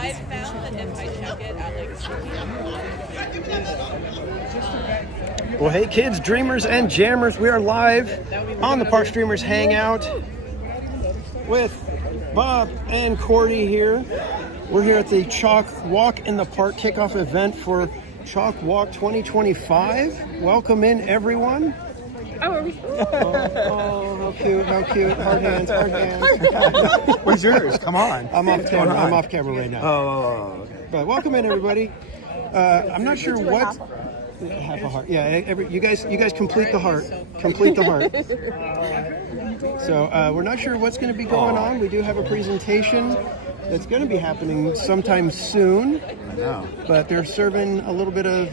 I found that if I check it at like... Well, hey kids, dreamers and jammers, we are live on the Park Streamers Hangout with Bob and Cordy here. We're here at the CHOC Walk in the Park kickoff event for CHOC Walk 2025. Welcome in, everyone. Oh, are we? Oh, how cute, how cute. Hard hands, hard hands. Where's yours? Come on. I'm off camera. I'm off camera right now. Oh, okay. But welcome in, everybody. I'm not sure what. Half a heart. Yeah, you guys complete the heart. Complete the heart. So we're not sure what's going to be going on. We do have a presentation that's going to be happening sometime soon. I know. But they're serving a little bit of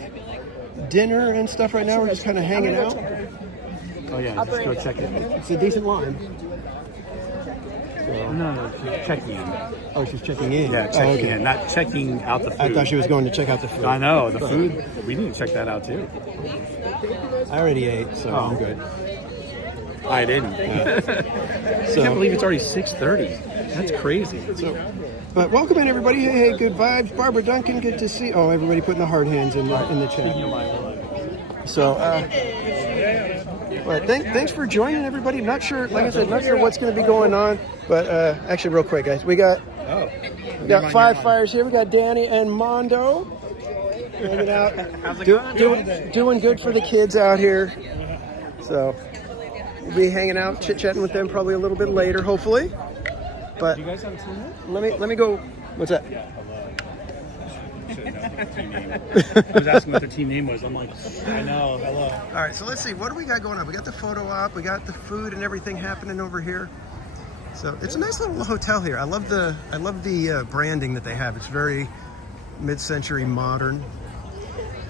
dinner and stuff right now. We're just kind of hanging out. Oh yeah, just go check it. It's a decent line. So. No, she's checking in. Oh, she's checking in. Yeah, checking in, not checking out the food. I thought she was going to check out the food. I know, the food, we need to check that out too. I already ate, so I'm good. I didn't. I can't believe it's already 6:30. That's crazy. But welcome in, everybody. Hey, good vibes. Barbara Duncan, good to see. Oh, everybody putting the hard hands in the chat. So, but thanks for joining, everybody. Not sure, like I said, not sure what's going to be going on. But actually, real quick, guys, we got 5 fires here. We got Danny and Mondo hanging out, doing good for the kids out here. So we'll be hanging out, chit-chatting with them probably a little bit later, hopefully. But You guys have a team name? let me go. What's that? I was asking what their team name was. I'm like, I know, hello. All right, so let's see. What do we got going on? We got the photo op. We got the food and everything happening over here. So it's a nice little hotel here. I love the branding that they have. It's very mid-century modern.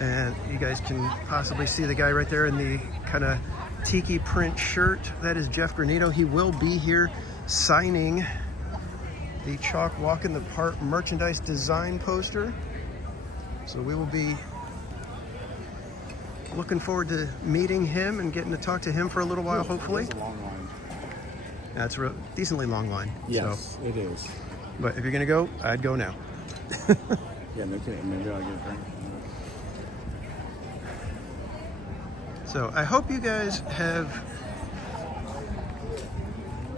And you guys can possibly see the guy right there in the kind of tiki print shirt. That is Jeff Granito. He will be here signing the CHOC Walk in the Park merchandise design poster. So we will be looking forward to meeting him and getting to talk to him for a little while, hopefully. It's a long line. That's a decently long line. Yes, it is. But if you're going to go, I'd go now. Yeah, no kidding. Maybe I'll get a drink. So I hope you guys have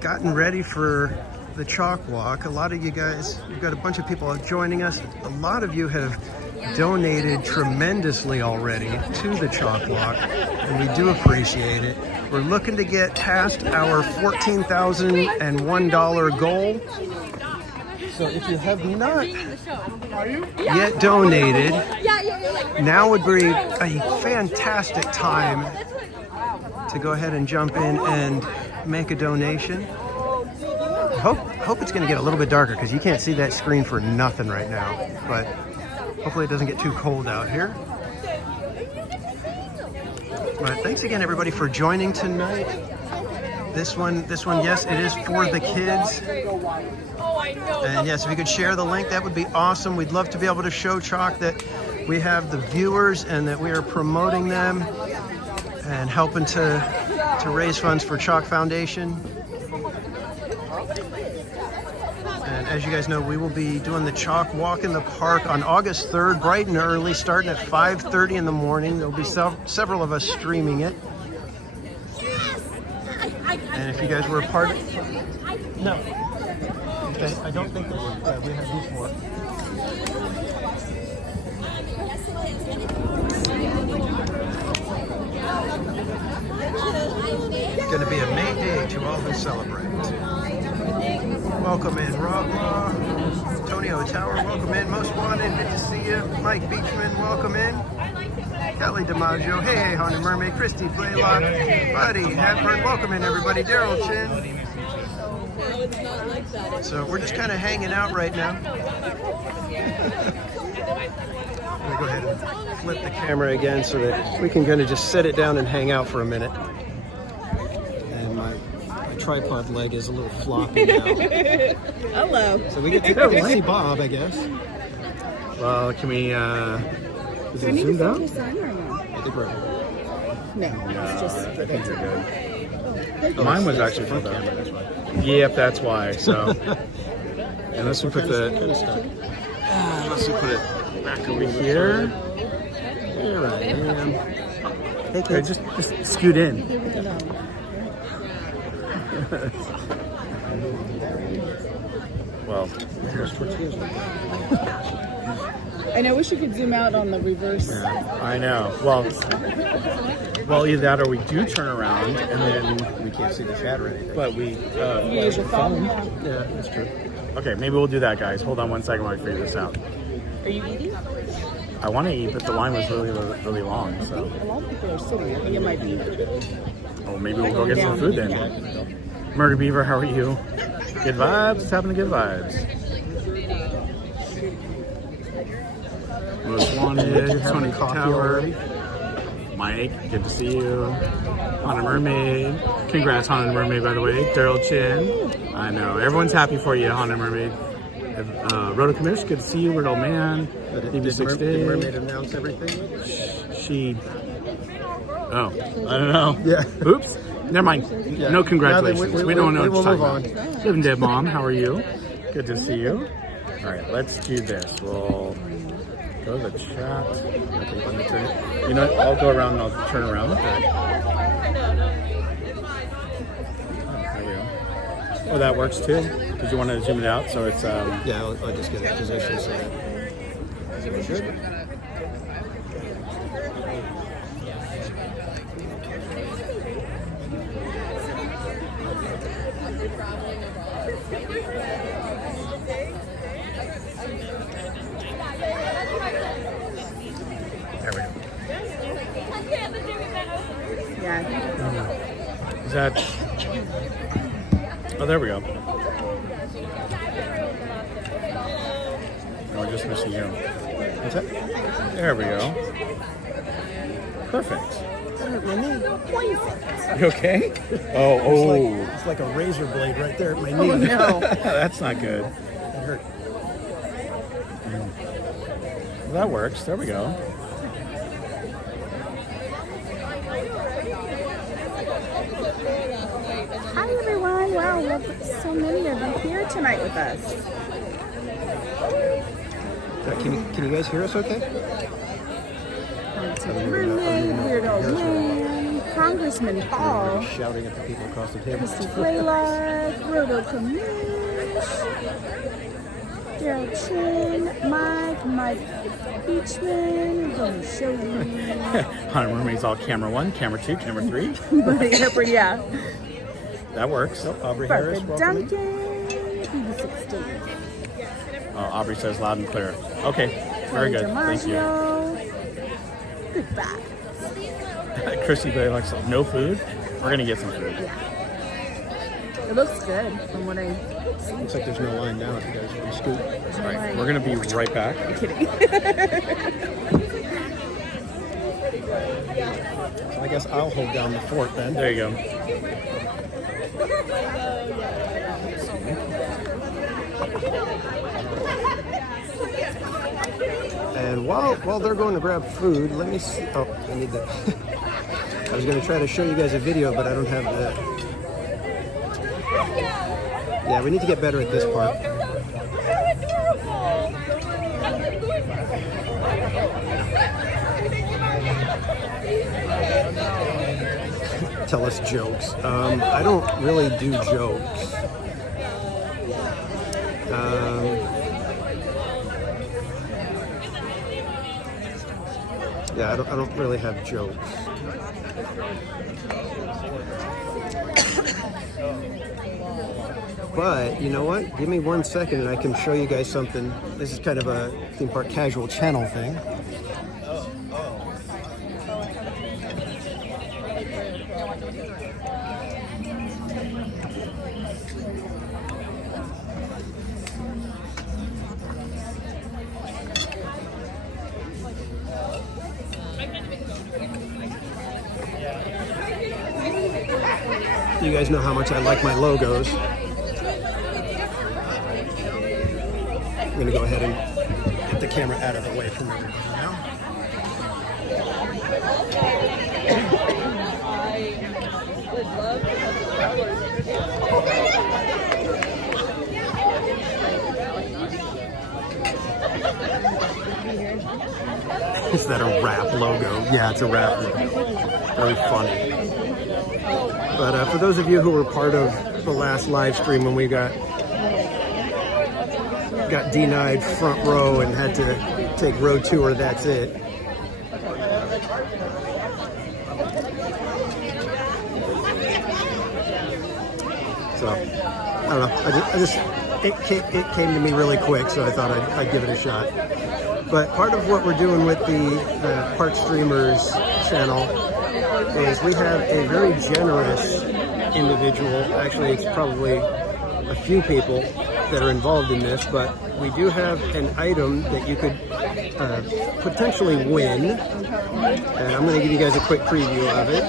gotten ready for the CHOC Walk. A lot of you guys, we've got a bunch of people joining us. A lot of you have donated tremendously already to the CHOC Walk, and we do appreciate it. We're looking to get past our $14,001 goal. So if you have not yet donated, now would be a fantastic time to go ahead and jump in and make a donation. Hope it's going to get a little bit darker because you can't see that screen for nothing right now. But hopefully it doesn't get too cold out here. But thanks again, everybody, for joining tonight. This one, yes, it is for the kids. And yes, if you could share the link, that would be awesome. We'd love to be able to show CHOC that we have the viewers and that we are promoting them and helping to raise funds for CHOC Foundation. And as you guys know, we will be doing the CHOC Walk in the Park on August 3rd, bright and early, starting at 5:30 in the morning. There'll be several of us streaming it. And if you guys were a part of it, no. Okay, I don't think that we have these for. It's going to be a May Day to all who celebrate. Welcome in, Rob Law, Tony O'Tower, welcome in, Most Wanted, good to see you. Mike Beachman, welcome in. Kelly DiMaggio, hey, Haunted Mermaid, Christy Blaylock, Buddy Hepburn, welcome in everybody, Daryl Chin. So we're just kind of hanging out right now. I'm gonna go ahead and flip the camera again so that we can kind of just set it down and hang out for a minute. And my tripod leg is a little floppy now. Hello. So we get to see Bob, I guess. Well, can we, is it zoomed out? I think we're... No, it's just. I think you're good. Mine was actually front camera, that's why. Yep, that's why, so. Unless we put the, unless we put it back over here. Here I am. Hey, Okay, just scoot in. Well, here's tortillas. I know. Wish you could zoom out on the reverse. I know. Well, either that or we do turn around and then We can't see the chat or anything. but we You use your phone. Yeah, that's true. Okay, maybe we'll do that, guys. Hold on one second while I figure this out. Are you eating? I want to eat, but the line was really long. I So, think a lot of people are sitting. I think it might be. oh, maybe we'll go get some food then. Murder Beaver, how are you? Good vibes. It's happening. Good vibes. Most Wanted, Tony Tower, Mike, good to see you. Haunted Mermaid, congrats Haunted Mermaid, by the way. Daryl Chin, I know everyone's happy for you, Haunted Mermaid. Rhoda Commish, good to see you. Weird Old Man, Did 6 days. Mermaid announce everything? She, oh, I don't know. Yeah. Oops. Never mind. Yeah. No congratulations. We don't know what we'll to move talk on. about. Living Dead Mom, how are you? Good to see you. All right, let's do this. We'll go to the chat. Okay, let me turn it. You know what? I'll go around and I'll turn around. Okay. There we go. Oh, that works too. Did you want to zoom it out so it's Yeah, I'll just get a position so that... Is it good? there we go. Yeah. Is that? Oh, there we go. No, we're just missing you. What's that? There we go. Perfect. You okay? Oh. It's like a razor blade right there at my knee. Oh no. That's not good. It hurt. Well, that works. There we go. Hi everyone. Wow, we have so many of you here tonight with us. Can you guys hear us okay? Mermaid, Weird Old Man, Congressman Paul, Shouting at the people across the table. Christy Blaylock, Roto Kamish, Daryl Chin, Mike Beachman, gonna show you. Haunted Mermaid's all camera 1, camera 2, camera 3. Buddy Hepburn, yeah. That works. Aubrey Harris, Barbara welcome in. Duncan, BB16. Aubrey says loud and clear. Okay, very good. Thank you. Goodbye. Chrissy Blaylock said, no food? We're going to get some food. It looks good from what I see. Looks like there's no line now if you guys want to scoot. All right, we're going to be right back. I'm kidding. So I guess I'll hold down the fort then. There you go. And while they're going to grab food, let me see. Oh, I need that. I was going to try to show you guys a video, but I don't have the. Yeah, we need to get better at this part. tell us jokes. I don't really do jokes. Yeah, I don't really have jokes. But you know what? Give me 1 second and I can show you guys something. This is kind of a theme park casual channel thing. You guys know how much I like my logos. I'm gonna go ahead and get the camera out of the way from everybody now. Is that a rap logo? Yeah, it's a rap logo. Very funny. But for those of you who were part of the last live stream when we got denied front row and had to take row 2 or that's it. So I don't know. It came to me really quick, so I thought I'd give it a shot. But part of what we're doing with the Park Streamers channel is we have a very generous individual. Actually, it's probably a few people that are involved in this, but we do have an item that you could potentially win. And I'm going to give you guys a quick preview of it.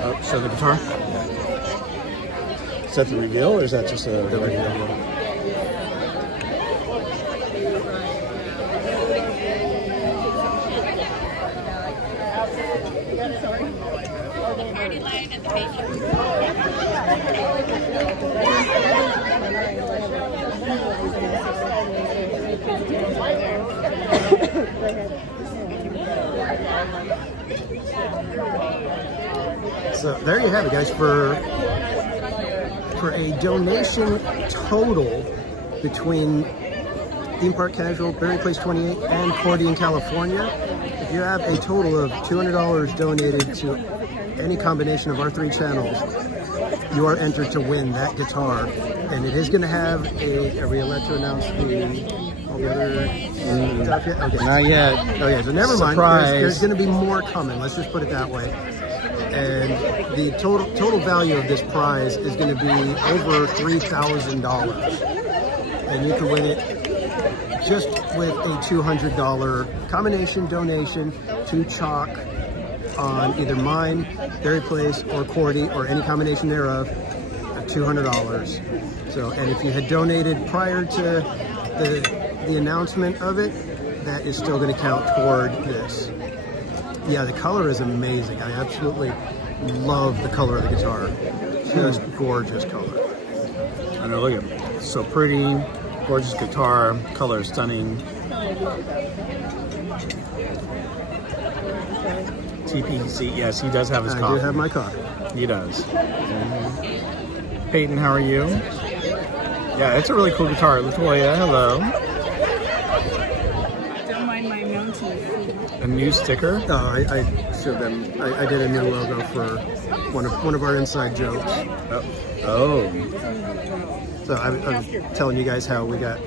Oh, so the guitar? Is that the reveal or is that just a reveal? So there you have it, guys. For a donation total between Theme Park Casual, Berry Place 28, and Cordy in California, if you have a total of $200 donated to any combination of our 3 channels, you are entered to win that guitar. And it is going to have are we allowed to announce all the other stuff yet? Okay. Not yet. Okay, so never mind. Surprise. There's going to be more coming. Let's just put it that way. And the total value of this prize is going to be over $3,000. And you can win it just with a $200 combination donation to CHOC on either mine, Berry Place, or Cordy, or any combination thereof, of $200. So, and if you had donated prior to the announcement of it, that is still going to count toward this. Yeah, the color is amazing. I absolutely love the color of the guitar. Just gorgeous color. I know, look at it. It's so pretty, gorgeous guitar, color is stunning. TPC, yes, he does have his coffee. I do have my coffee. He does. Mm-hmm. Peyton, how are you? Yeah, it's a really cool guitar. Latoya, hello. Don't mind my mountain. A new sticker? I showed them. I did a new logo for one of our inside jokes. Oh. So I'm telling you guys how we got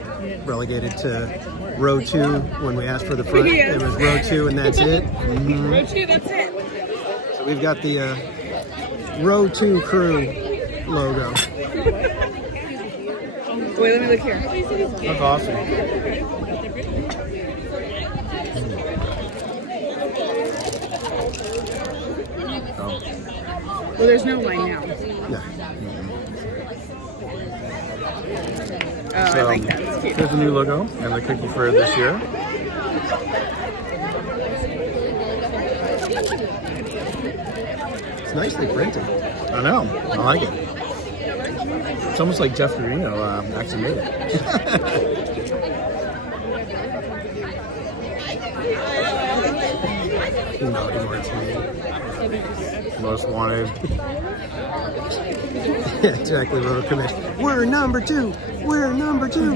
relegated to row 2 when we asked for the front. It was row 2 and that's it. Mm-hmm. Row 2, that's it. So we've got the Row 2 crew logo. Wait, let me look here. That's awesome. Well, there's no line now. Yeah. Oh, I So, like that. It's cute. here's the new logo and the cookie for this year. It's nicely printed. I know. I like it. It's almost like Jeff Granito actually made it. Naughty Martini. Most wanted. Yeah, exactly. Little commission. We're number 2. We're number 2.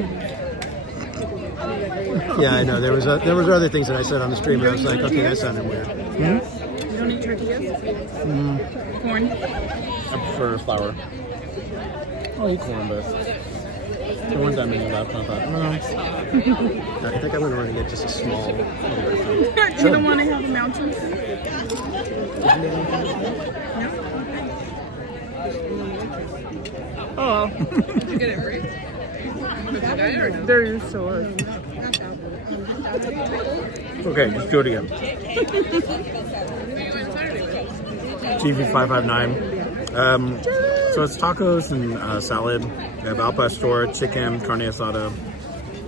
Yeah, I know. There was other things that I said on the stream, and I was like, okay, that sounded weird. You don't eat tortillas? Corn? I prefer flour. I'll eat corn, but the ones I'm eating left, I thought, no. I think I'm going to run and get just a small little bit of food. You don't want to have a mountain? Oh. Did you get it right? They're sore. Okay, let's do it again. TV559. So it's tacos and salad. We have al pastor, chicken, carne asada.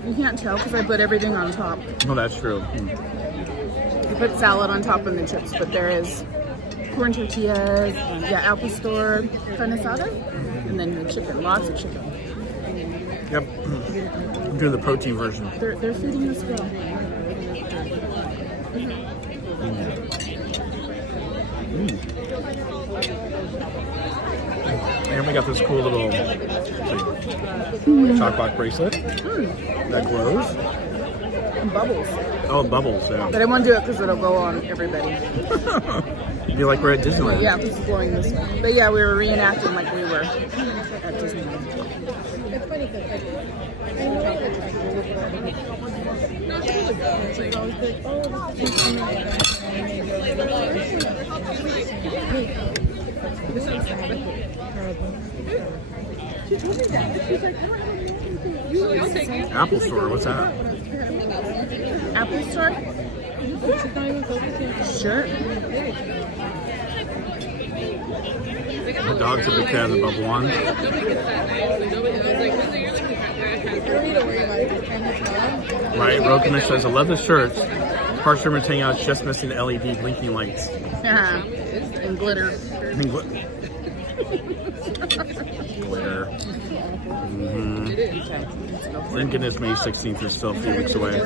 You can't tell because I put everything on top. Oh, that's true. I put salad on top of the chips, but there is corn tortillas, al pastor, carne asada, and then the chicken, lots of chicken. Yep. I'm doing the protein version. They're feeding us well. And we got this cool little CHOC Walk bracelet that glows. And bubbles. Oh, bubbles, yeah. But I won't do it because it'll go on everybody. Be like we're at Disneyland. Yeah, this is blowing this way. But yeah, we were reenacting like we were at Disneyland. Apple Store, what's that? Apple Store? Sure. The dog's a big fan of the bubble ones. Right, Rokish says, I love the shirts. Park Sherman's Hangout, just missing the LED blinking lights. And glitter. Glitter. Thank goodness May 16th is still a few weeks away.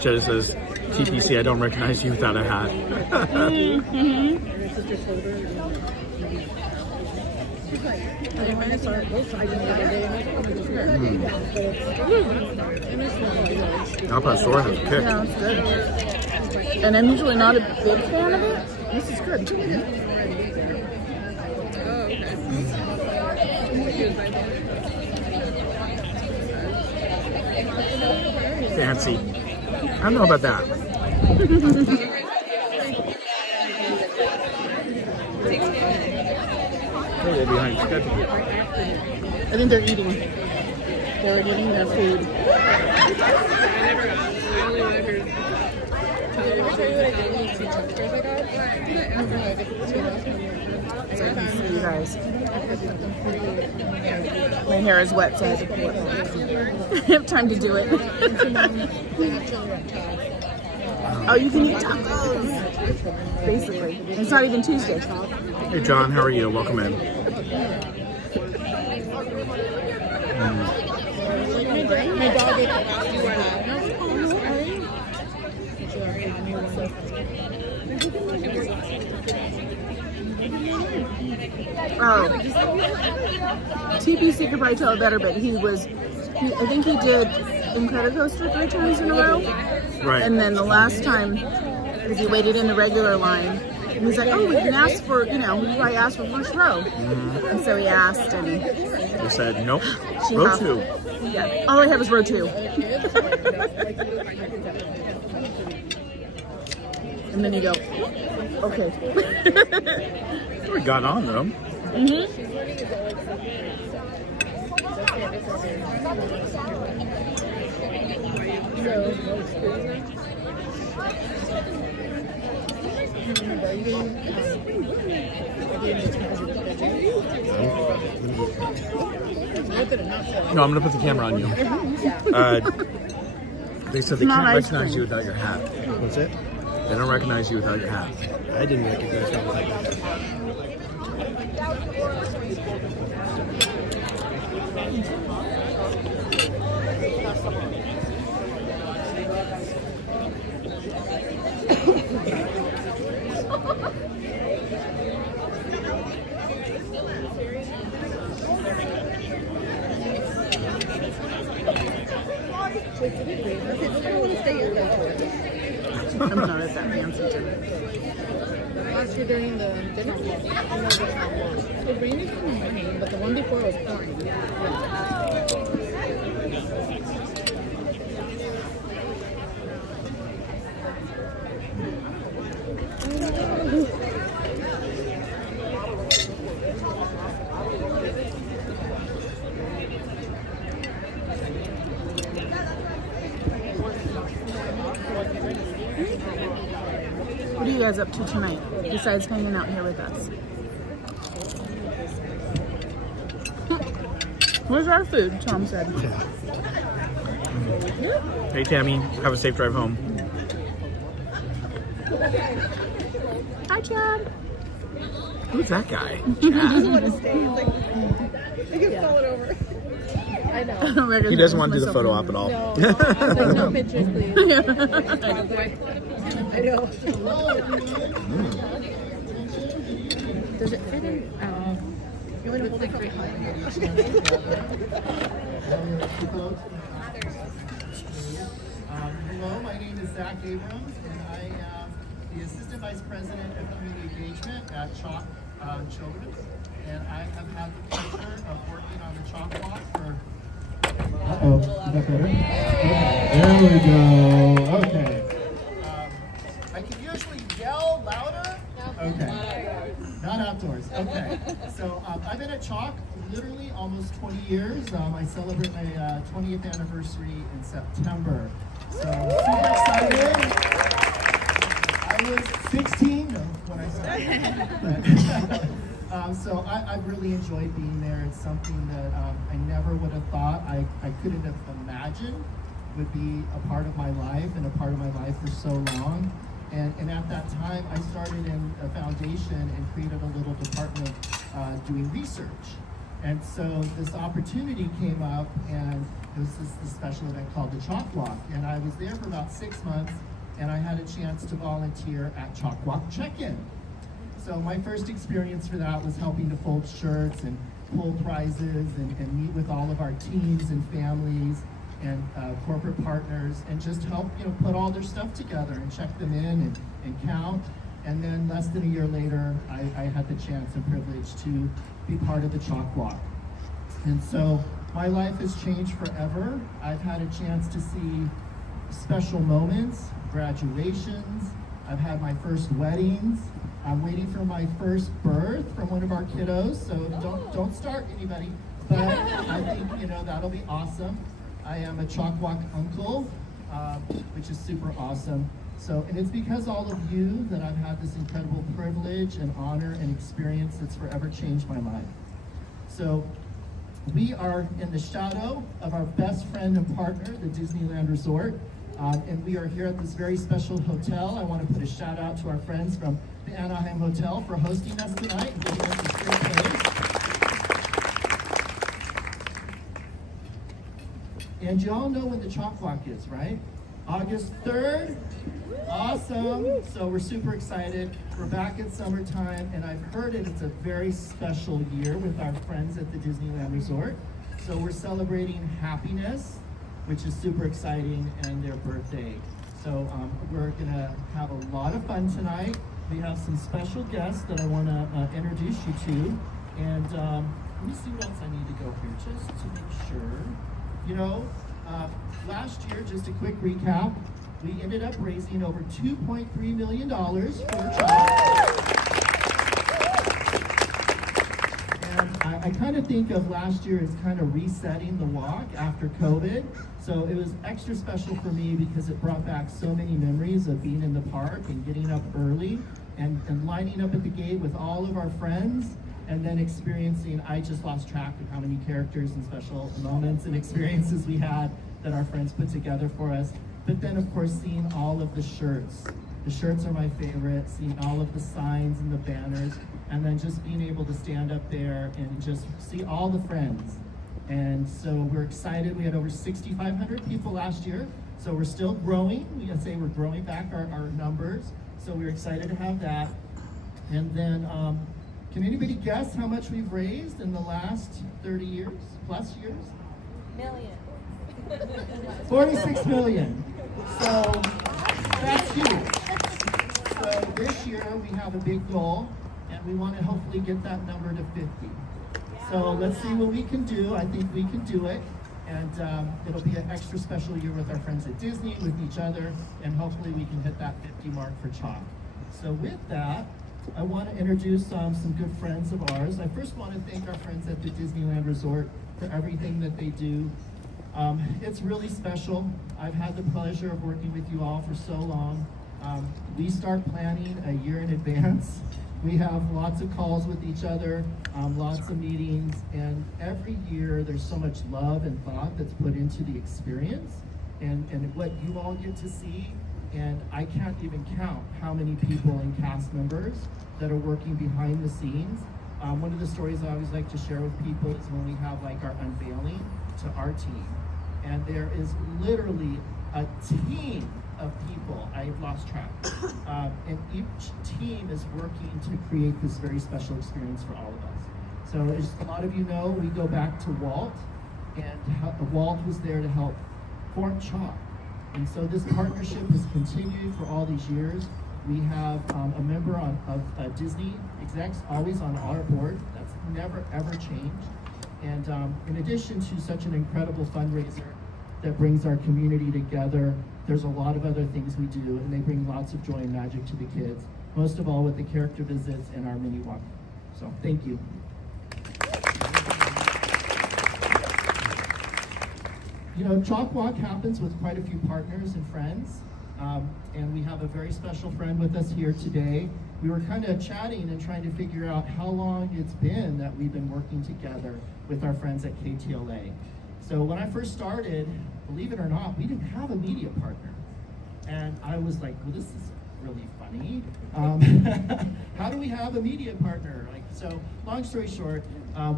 Jetta says, TPC, I don't recognize you without a hat. Al pastor has a kick. Yeah, it's good. And I'm usually not a big fan of it. This is good. Fancy. I don't know about that. Oh, they're behind schedule. I think they're eating. They're getting their food. So I can see you guys. My hair is wet, so I have to pull it. I have time to do it. Oh, you can eat tacos. Basically. It's not even Tuesday. Hey, John, how are you? Welcome in. My dog ate Oh, TPC could probably tell it better, but I think he did Incredicoaster 3 times in a row. Right. And then the last time, because he waited in the regular line, and he's like, oh, we can ask for, you probably ask for first row. And so he asked, and They said, nope. she Row hopped. 2. Yeah, all I have is row 2. And then you go, okay. We got on though. No, I'm gonna put the camera on you. They said they can't recognize you without your hat. What's it? They don't recognize you without your hat. I didn't recognize that. I'm not at that fancy dinner. Last year during the dinner, the rain was raining, but the one before was pouring. What are you guys up to tonight, besides hanging out here with us? Where's our food? Tom said. Hey Tammy, have a safe drive home. Hi, Chad. Who's that guy? doesn't want to stay. He's like, I can fall it over. I know. He doesn't want to do the photo op at all. No, I was like, no pictures, please. I know. Does it fit in? You want to hold it very high? Hello, my name is Zach Abrams, and I am the Assistant Vice President of Community Engagement at CHOC Children's. And I have had the pleasure of working on the CHOC Walk for... Uh-oh, is that better? Okay. There we go. Okay. I can usually yell louder. Okay. Not outdoors. Okay. So I've been at CHOC literally almost 20 years. I celebrate my 20th anniversary in September. So super excited. I was 16 when I started. So I've really enjoyed being there. It's something that I never would have thought I couldn't have imagined would be a part of my life and a part of my life for so long. And at that time, I started in a foundation and created a little department doing research. And so this opportunity came up, and it was this special event called the CHOC Walk. And I was there for about 6 months, and I had a chance to volunteer at CHOC Walk Check-In. So my first experience for that was helping to fold shirts and pull prizes and meet with all of our teams and families and corporate partners, and just help put all their stuff together and check them in and count. And then less than a year later, I had the chance and privilege to be part of the CHOC Walk. And so my life has changed forever. I've had a chance to see special moments, graduations. I've had my first weddings. I'm waiting for my first birth from one of our kiddos, so don't start anybody. But I think that'll be awesome. I am a CHOC Walk uncle, which is super awesome. So, and it's because all of you that I've had this incredible privilege and honor and experience that's forever changed my life. So, we are in the shadow of our best friend and partner, the Disneyland Resort, and we are here at this very special hotel. I want to put a shout out to our friends from the Anaheim Hotel for hosting us tonight and giving us this great place. And you all know when the CHOC Walk is, right? August 3rd. Awesome. So we're super excited. We're back in summertime, and I've heard it's a very special year with our friends at the Disneyland Resort. So we're celebrating happiness, which is super exciting, and their birthday. So we're gonna have a lot of fun tonight. We have some special guests that I wanna introduce you to. And let me see what else I need to go here, just to make sure. Last year, just a quick recap, we ended up raising over $2.3 million for CHOC. And I kind of think of last year as kind of resetting the walk after COVID. So it was extra special for me because it brought back so many memories of being in the park and getting up early and lining up at the gate with all of our friends, and then experiencing, I just lost track of how many characters and special moments and experiences we had that our friends put together for us. But then of course seeing all of the shirts. The shirts are my favorite, seeing all of the signs and the banners, and then just being able to stand up there and just see all the friends. And so we're excited. We had over 6,500 people last year, so we're still growing. We can say we're growing back our numbers, so we're excited to have that. And then, can anybody guess how much we've raised in the last 30 years, plus years? Million. 46 million. So that's huge. So this year we have a big goal, and we want to hopefully get that number to 50. So let's see what we can do. I think we can do it, and it'll be an extra special year with our friends at Disney, with each other, and hopefully we can hit that 50 mark for CHOC. So with that, I want to introduce some good friends of ours. I first want to thank our friends at the Disneyland Resort for everything that they do. It's really special. I've had the pleasure of working with you all for so long. We start planning a year in advance. We have lots of calls with each other, lots of meetings, and every year there's so much love and thought that's put into the experience and what you all get to see. And I can't even count how many people and cast members that are working behind the scenes. One of the stories I always like to share with people is when we have like our unveiling to our team. And there is literally a team of people, I've lost track. And each team is working to create this very special experience for all of us. So as a lot of you know, we go back to Walt, and Walt was there to help form CHOC. And so this partnership has continued for all these years. We have a member of Disney execs always on our board. That's never ever changed. And in addition to such an incredible fundraiser that brings our community together, there's a lot of other things we do, and they bring lots of joy and magic to the kids, most of all with the character visits and our mini walk. So thank you. You know, CHOC Walk happens with quite a few partners and friends, and we have a very special friend with us here today. We were kind of chatting and trying to figure out how long it's been that we've been working together with our friends at KTLA. So when I first started, believe it or not, we didn't have a media partner. And I was like, well, this is really funny. How do we have a media partner? So long story short,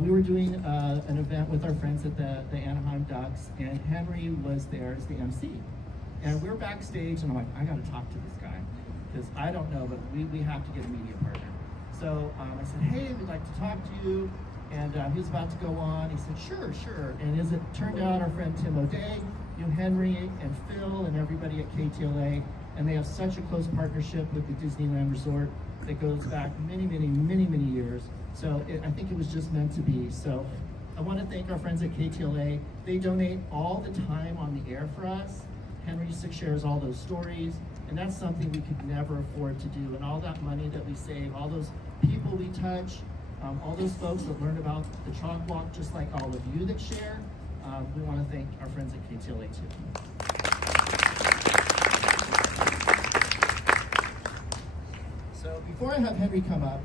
we were doing an event with our friends at the Anaheim Ducks, and Henry was there as the MC. And we're backstage, and I'm like, I gotta talk to this guy, because I don't know, but we have to get a media partner. So I said, hey, we'd like to talk to you. And he was about to go on. He said, sure. And as it turned out, our friend Tim O'Day, Henry and Phil and everybody at KTLA, and they have such a close partnership with the Disneyland Resort that goes back many years. So I think it was just meant to be. So I want to thank our friends at KTLA. They donate all the time on the air for us. Henry shares all those stories, and that's something we could never afford to do. And all that money that we save, all those people we touch, all those folks that learn about the CHOC Walk, just like all of you that share, we want to thank our friends at KTLA too. So before I have Henry come up,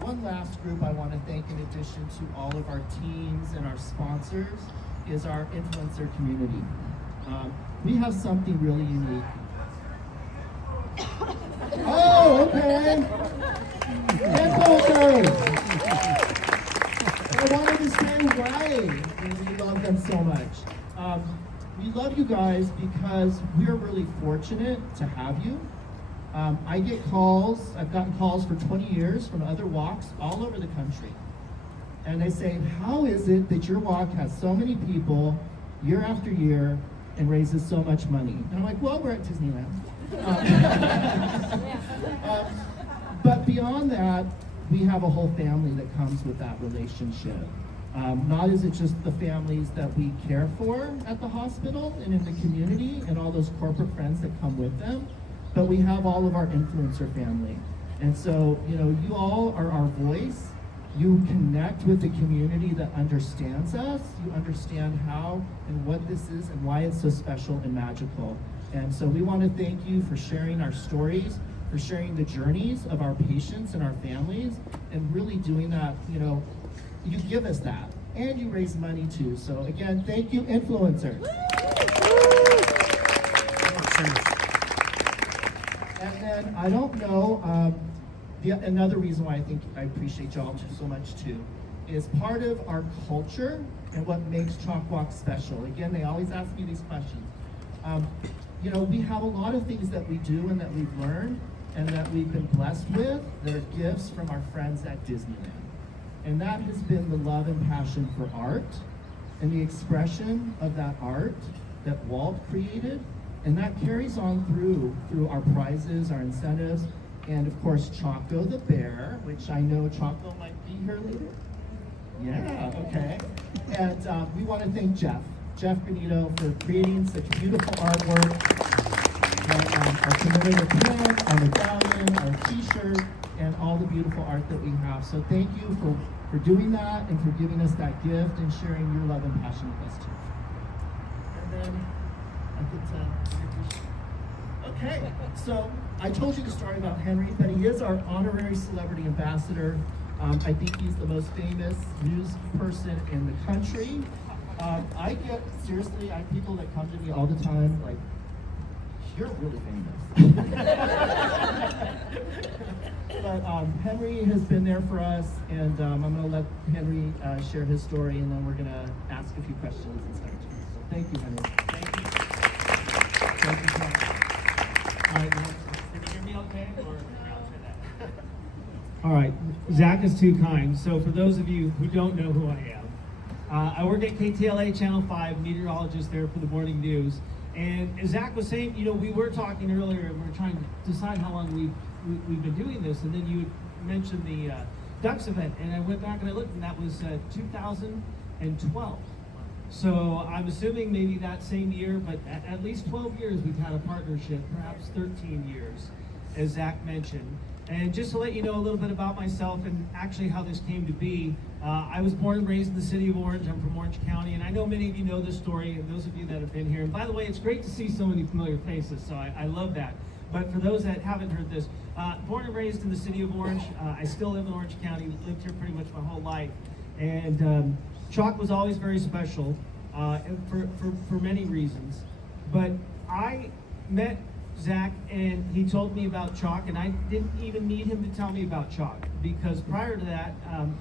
one last group I want to thank, in addition to all of our teams and our sponsors, is our influencer community. We have something really unique. Oh, okay. Influencers. I wanted to say why we love them so much. We love you guys because we're really fortunate to have you. I get calls, I've gotten calls for 20 years from other walks all over the country. And they say, how is it that your walk has so many people year after year and raises so much money? And I'm like, well, we're at Disneyland. But beyond that, we have a whole family that comes with that relationship. Not is it just the families that we care for at the hospital and in the community and all those corporate friends that come with them, but we have all of our influencer family. And so, you know, you all are our voice. You connect with the community that understands us. You understand how and what this is and why it's so special and magical. And so we want to thank you for sharing our stories, for sharing the journeys of our patients and our families, and really doing that. You know, you give us that, and you raise money too. So again, thank you, influencers. And then I don't know, another reason why I think I appreciate y'all so much too is part of our culture and what makes CHOC Walk special. Again, they always ask me these questions. You know, we have a lot of things that we do and that we've learned and that we've been blessed with that are gifts from our friends at Disneyland. And that has been the love and passion for art and the expression of that art that Walt created. And that carries on through our prizes, our incentives, and of course Choco the Bear, which I know Choco might be here later. Yeah, okay. And we want to thank Jeff Granito for creating such beautiful artwork. And, our commemorative pin, our medallion, our t-shirt, and all the beautiful art that we have. So thank you for doing that and for giving us that gift and sharing your love and passion with us too. And then I could okay, so I told you the story about Henry, but he is our honorary celebrity ambassador. I think he's the most famous news person in the country. I have people that come to me all the time, like, you're really famous. But Henry has been there for us, and I'm going to let Henry share his story, and then we're going to ask a few questions and start. So thank you, Henry. Thank you. Thank you, Tom. All right, can you hear me okay, or I'll say that? All right, Zach is too kind. So for those of you who don't know who I am, I work at KTLA Channel 5, meteorologist there for the morning news. And as Zach was saying, you know, we were talking earlier, and we were trying to decide how long we've been doing this, and then you mentioned the Ducks event, and I went back and I looked, and that was 2012. So I'm assuming maybe that same year, but at least 12 years we've had a partnership, perhaps 13 years, as Zach mentioned. And just to let you know a little bit about myself and actually how this came to be, I was born and raised in the city of Orange. I'm from Orange County, and I know many of you know this story, and those of you that have been here. And by the way, it's great to see so many familiar faces, so I love that. But for those that haven't heard this, born and raised in the city of Orange, I still live in Orange County, lived here pretty much my whole life. And CHOC was always very special for many reasons. But I met Zach, and he told me about CHOC, and I didn't even need him to tell me about CHOC, because prior to that,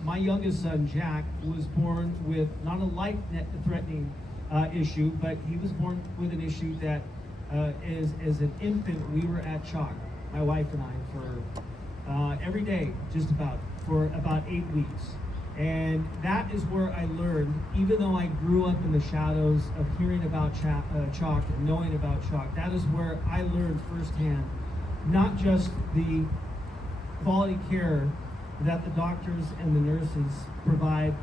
my youngest son, Jack, was born with not a life-threatening issue, but he was born with an issue that as an infant, we were at CHOC, my wife and I, for every day, just about, for about 8 weeks. And that is where I learned, even though I grew up in the shadows of hearing about CHOC and knowing about CHOC, that is where I learned firsthand, not just the quality care that the doctors and the nurses provide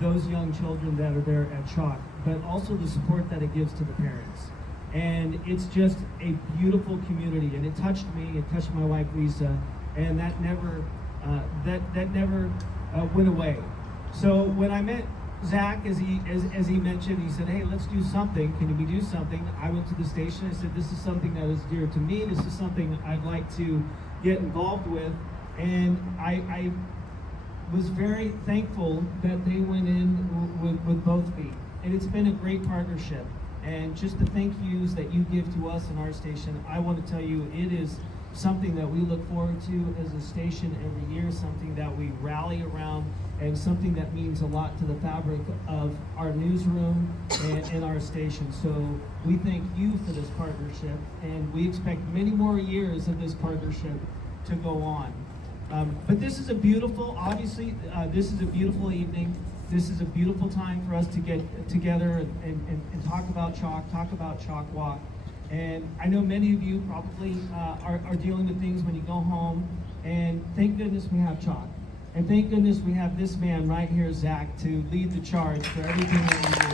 those young children that are there at CHOC, but also the support that it gives to the parents. And it's just a beautiful community, and it touched me, it touched my wife Lisa, and that never went away. So when I met Zach, as he mentioned, he said, "Hey, let's do something. Can we do something?" I went to the station. I said, "This is something that is dear to me. This is something I'd like to get involved with." And I was very thankful that they went in with both feet. And it's been a great partnership. And just the thank yous that you give to us in our station, I want to tell you, it is something that we look forward to as a station every year, something that we rally around, and something that means a lot to the fabric of our newsroom and our station. So we thank you for this partnership, and we expect many more years of this partnership to go on. But this is a beautiful, obviously, this is a beautiful evening. This is a beautiful time for us to get together and talk about CHOC, talk about CHOC Walk. And I know many of you probably are dealing with things when you go home, and thank goodness we have CHOC. And thank goodness we have this man right here, Zach, to lead the charge for everything that we do.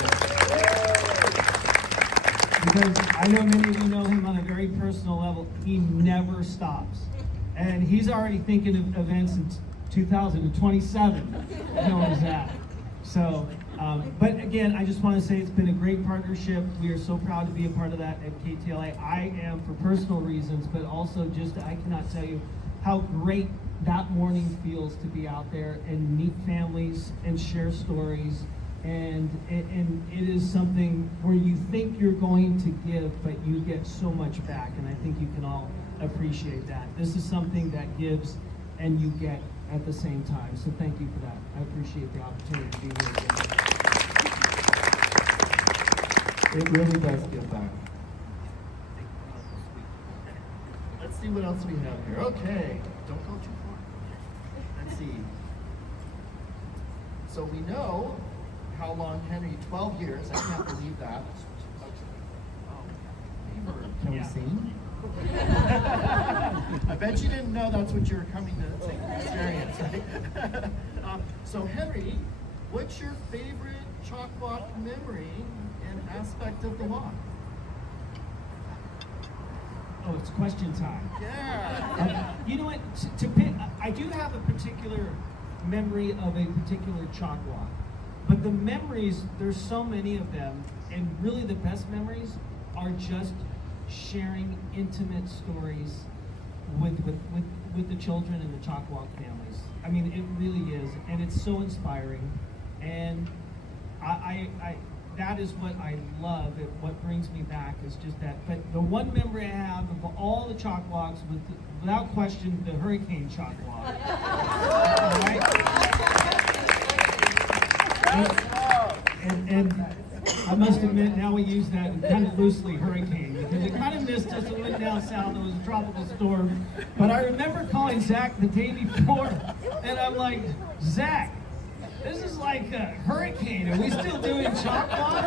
Because I know many of you know him on a very personal level. He never stops. And he's already thinking of events in 2027, knowing Zach. So, but again, I just want to say it's been a great partnership. We are so proud to be a part of that at KTLA. I am for personal reasons, but also just, I cannot tell you how great that morning feels to be out there and meet families and share stories. And it is something where you think you're going to give, but you get so much back. And I think you can all appreciate that. This is something that gives and you get at the same time. So thank you for that. I appreciate the opportunity to be here again. It really does give back. Let's see what else we have here. Okay, don't go too far. Let's see. So we know how long Henry, 12 years, I can't believe that. Can we sing? I bet you didn't know that's what you were coming to experience, right? So Henry, what's your favorite CHOC Walk memory and aspect of the walk? Oh, it's question time. Yeah. You know what? To pick, I do have a particular memory of a particular CHOC Walk, but the memories, there's so many of them, and really the best memories are just sharing intimate stories with the children and the CHOC Walk families. I mean, it really is, and it's so inspiring. And I that is what I love. What brings me back is just that. But the one memory I have of all the CHOC Walks, without question, the Hurricane CHOC Walk. All right? And I must admit, now we use that kind of loosely, hurricane, because it kind of missed us. It went down south. It was a tropical storm. But I remember calling Zach the day before, and I'm like, Zach, this is like a hurricane. Are we still doing CHOC Walk?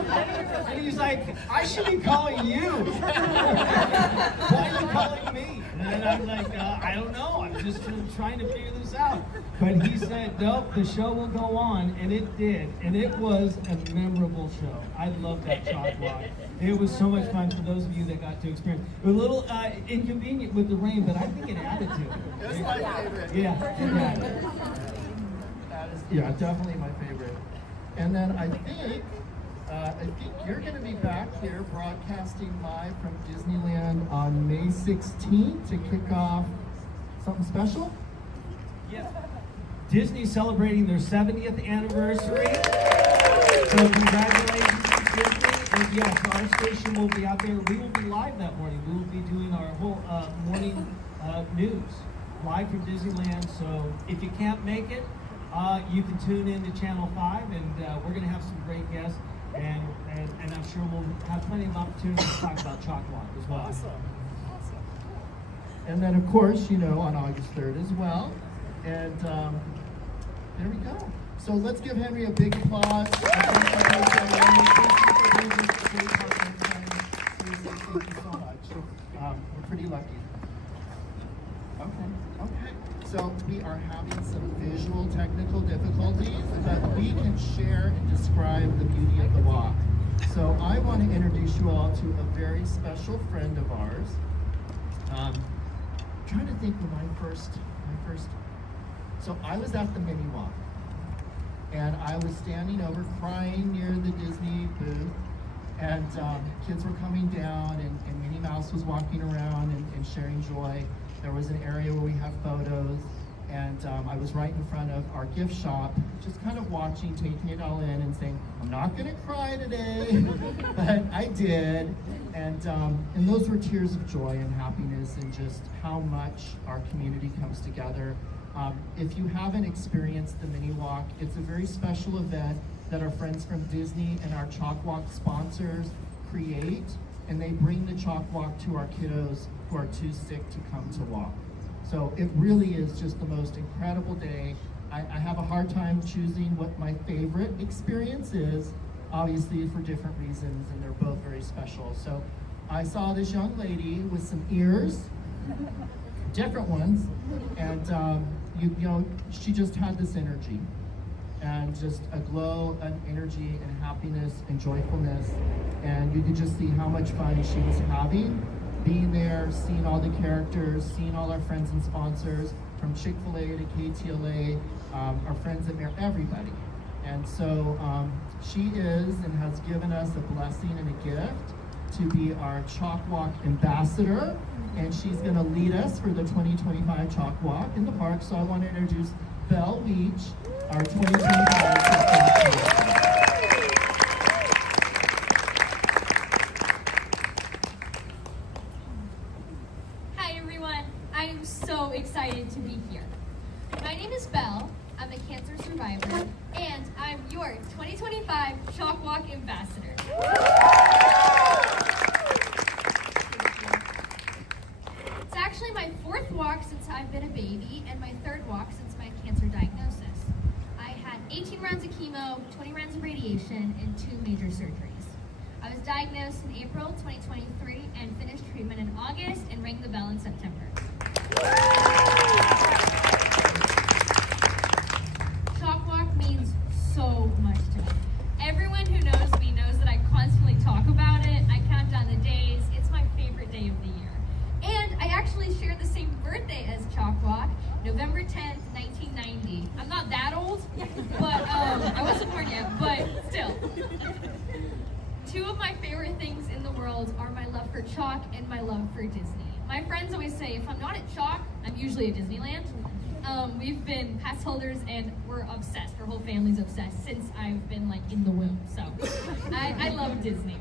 And he's like, I should be calling you. Why are you calling me? And I'm like, I don't know. I'm just trying to figure this out. But he said, nope, the show will go on. And it did. And it was a memorable show. I love that CHOC Walk. It was so much fun for those of you that got to experience it. A little inconvenient with the rain, but I think it added to it. It's my favorite. Yeah. Yeah, definitely my favorite. And then I think you're going to be back here broadcasting live from Disneyland on May 16th to kick off something special? Yeah. Disney's celebrating their 70th anniversary. So congratulations to Disney. And yes, our station will be out there. We will be live that morning. We will be doing our whole morning news live from Disneyland. So if you can't make it, you can tune in to Channel 5, and we're going to have some great guests, and I'm sure we'll have plenty of opportunities to talk about CHOC Walk as well. Awesome. And then, of course, on August 3rd as well. And there we go. So let's give Henry a big applause. Thank you so much. We're pretty lucky. Okay. So we are having some visual technical difficulties, but we can share and describe the beauty of the walk. So I want to introduce you all to a very special friend of ours. I'm trying to think of my first. So I was at the mini walk, and I was standing over crying near the Disney booth, and kids were coming down, and Minnie Mouse was walking around and sharing joy. There was an area where we have photos, and I was right in front of our gift shop, just kind of watching, taking it all in, and saying, I'm not gonna cry today, but I did. And those were tears of joy and happiness, and just how much our community comes together. If you haven't experienced the mini walk, it's a very special event that our friends from Disney and our CHOC Walk sponsors create, and they bring the CHOC Walk to our kiddos who are too sick to come to walk. So it really is just the most incredible day. I have a hard time choosing what my favorite experience is, obviously for different reasons, and they're both very special. So I saw this young lady with some ears, different ones, and you know, she just had this energy, and just a glow, an energy, and happiness and joyfulness, and you could just see how much fun she was having, being there, seeing all the characters, seeing all our friends and sponsors, from Chick-fil-A to KTLA, our friends at Mayor, everybody. And so she is and has given us a blessing and a gift to be our CHOC Walk Ambassador, and she's going to lead us for the 2025 CHOC Walk in the park. So I want to introduce Belle Weech, our 2025 CHOC Walk. Hi everyone, I am so excited to be here. My name is Belle, I'm a cancer survivor, and I'm your 2025 CHOC Walk Ambassador. It's actually my 4th walk since I've been a baby, and my 3rd walk since my cancer diagnosis. I had 18 rounds of chemo, 20 rounds of radiation, and 2 major surgeries. I was diagnosed in April 2023 and finished treatment in August and rang the bell in September. CHOC Walk means so much to me. Everyone who knows me knows that I constantly talk about it. I count down the days. It's my favorite day of the year. And I actually share the same birthday as CHOC Walk, November 10th, 1990. I'm not that old, but I wasn't born yet, but still. 2 of my favorite things in the world are my love for CHOC and my love for Disney. My friends always say if I'm not at CHOC, I'm usually at Disneyland. We've been pass holders and we're obsessed. Our whole family's obsessed since I've been like in the womb. So I love Disney.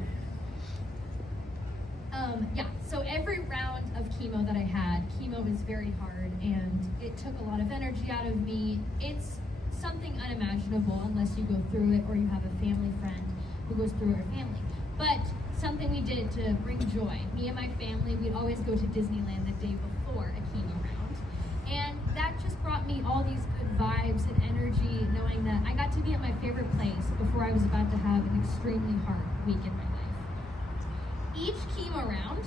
Yeah, so every round of chemo that I had, chemo is very hard and it took a lot of energy out of me. It's something unimaginable unless you go through it or you have a family friend who goes through it or family. But something we did to bring joy. Me and my family, we'd always go to Disneyland the day before a chemo round. And that just brought me all these good vibes and energy, knowing that I got to be at my favorite place before I was about to have an extremely hard week in my life. Each chemo round,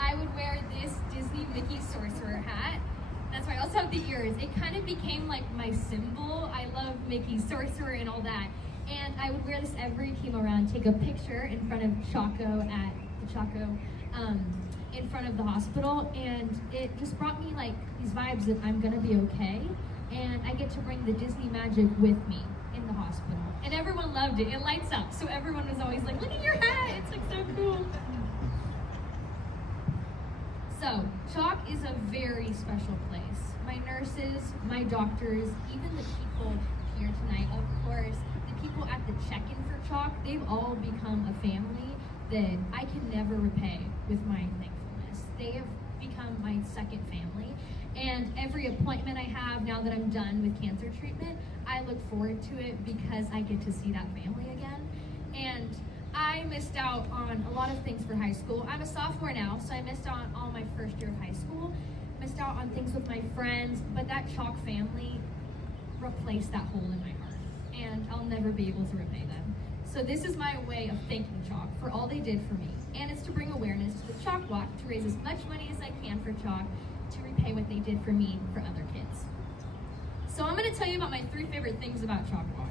I would wear this Disney Mickey Sorcerer hat. That's why I also have the ears. It kind of became like my symbol. I love Mickey Sorcerer and all that. And I would wear this every chemo round, take a picture in front of Choco at the Choco in front of the hospital, and it just brought me like these vibes that I'm gonna be okay, and I get to bring the Disney magic with me in the hospital. And everyone loved it. It lights up, so everyone was always like, look at your hat, it's like so cool. So, CHOC is a very special place. My nurses, my doctors, even the people here tonight, of course, people at the check-in for CHOC, they've all become a family that I can never repay with my thankfulness. They have become my second family, and every appointment I have now that I'm done with cancer treatment, I look forward to it because I get to see that family again. And I missed out on a lot of things for high school. I'm a sophomore now, so I missed out on all my first year of high school, missed out on things with my friends, but that CHOC family replaced that hole in my heart, and I'll never be able to repay them. So this is my way of thanking CHOC for all they did for me, and it's to bring awareness to the CHOC Walk, to raise as much money as I can for CHOC, to repay what they did for me for other kids. So I'm going to tell you about my 3 favorite things about CHOC Walk.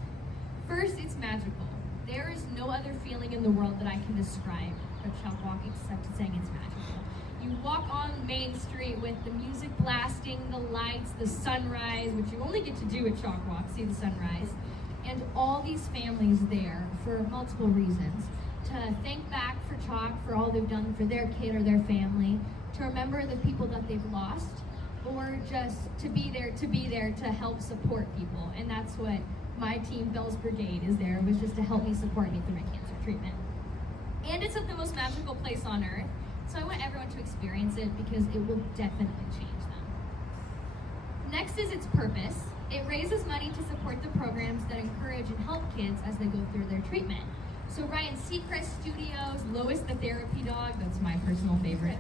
First, it's magical. There is no other feeling in the world that I can describe a CHOC Walk except saying it's magical. You walk on Main Street with the music blasting, the lights, the sunrise, which you only get to do at CHOC Walk, see the sunrise, and all these families there for multiple reasons. To thank back for CHOC for all they've done for their kid or their family, to remember the people that they've lost, or just to be there to help support people. And that's what my team, Belle's Brigade, is there, was just to help me support me through my cancer treatment. And it's at the most magical place on earth, so I want everyone to experience it because it will definitely change them. Next is its purpose. It raises money to support the programs that encourage and help kids as they go through their treatment. So Ryan Seacrest Studios, Lois the Therapy Dog, that's my personal favorite.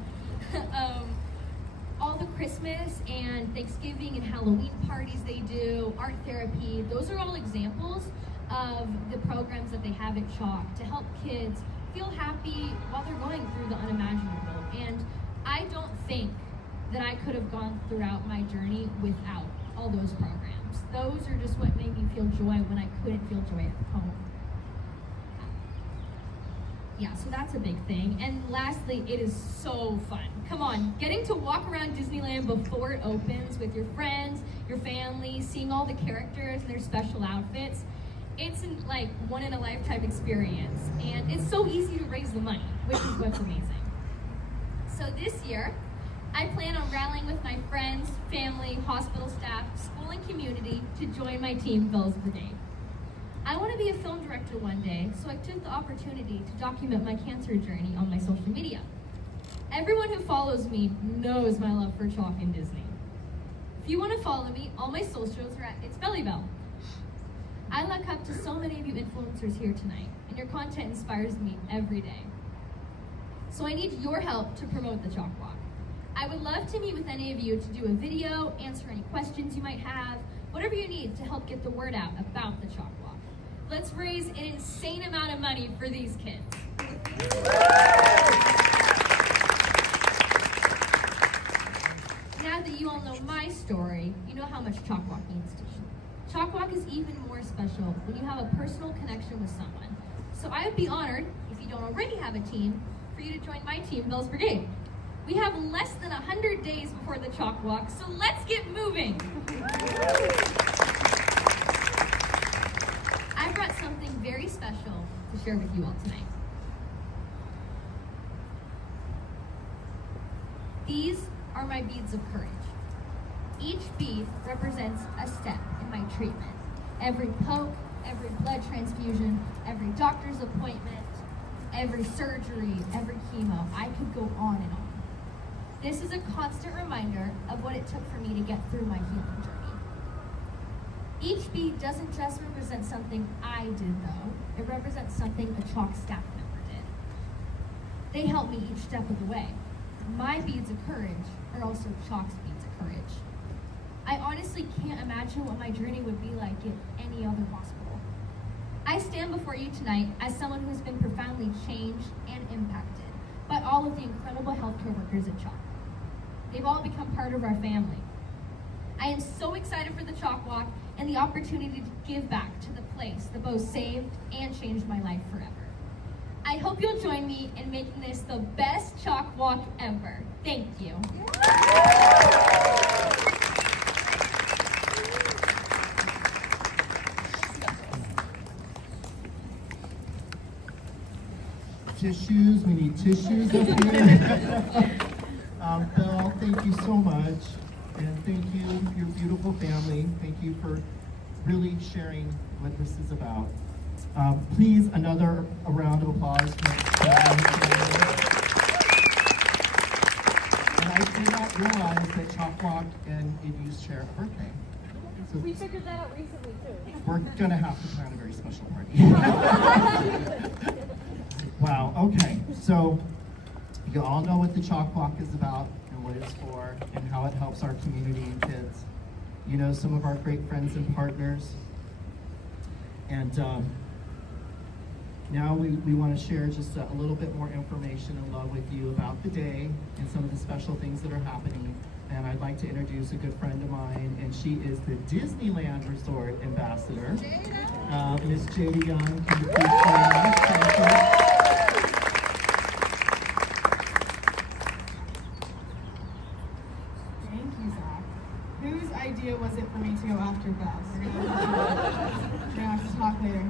All the Christmas and Thanksgiving and Halloween parties they do, art therapy, those are all examples of the programs that they have at CHOC to help kids feel happy while they're going through the unimaginable. And I don't think that I could have gone throughout my journey without all those programs. Those are just what made me feel joy when I couldn't feel joy at home. Yeah, so that's a big thing. And lastly, it is so fun. Come on, getting to walk around Disneyland before it opens with your friends, your family, seeing all the characters and their special outfits. It's like one in a lifetime experience. And it's so easy to raise the money, which is what's amazing. So this year, I plan on rallying with my friends, family, hospital staff, school, and community to join my team, Belle's Brigade. I want to be a film director one day, so I took the opportunity to document my cancer journey on my social media. Everyone who follows me knows my love for CHOC and Disney. If you want to follow me, all my socials are at It's Belly Bell. I look up to so many of you influencers here tonight, and your content inspires me every day. So I need your help to promote the CHOC Walk. I would love to meet with any of you to do a video, answer any questions you might have, whatever you need to help get the word out about the CHOC Walk. Let's raise an insane amount of money for these kids. Now that you all know my story, you know how much CHOC Walk means to you. CHOC Walk is even more special when you have a personal connection with someone. So I would be honored, if you don't already have a team, for you to join my team, Belle's Brigade. We have less than 100 days before the CHOC Walk, so let's get moving. I brought something very special to share with you all tonight. These are my beads of courage. Each bead represents a step in my treatment. Every poke, every blood transfusion, every doctor's appointment, every surgery, every chemo, I could go on and on. This is a constant reminder of what it took for me to get through my healing journey. Each bead doesn't just represent something I did, though. It represents something a CHOC staff member did. They helped me each step of the way. My beads of courage are also CHOC's beads of courage. I honestly can't imagine what my journey would be like in any other hospital. I stand before you tonight as someone who has been profoundly changed and impacted by all of the incredible healthcare workers at CHOC. They've all become part of our family. I am so excited for the CHOC Walk and the opportunity to give back to the place that both saved and changed my life forever. I hope you'll join me in making this the best CHOC Walk ever. Thank you. Tissues, we need tissues up here. Belle, thank you so much. And thank you, your beautiful family. Thank you for really sharing what this is about. Please, a round of applause for Belle. And I did not realize that CHOC Walk and Idus share a birthday. So We figured that out recently too. we're gonna have to plan a very special party. Wow, okay, so you all know what the CHOC Walk is about and what it's for and how it helps our community and kids. You know some of our great friends and partners. And now we want to share just a little bit more information and love with you about the day and some of the special things that are happening. And I'd like to introduce a good friend of mine, and she is the Disneyland Resort Ambassador. Miss Jada Young, can you please join us? Thank you. Thank you, Zach. Whose idea was it for me to go after Belle? We're gonna have to talk later.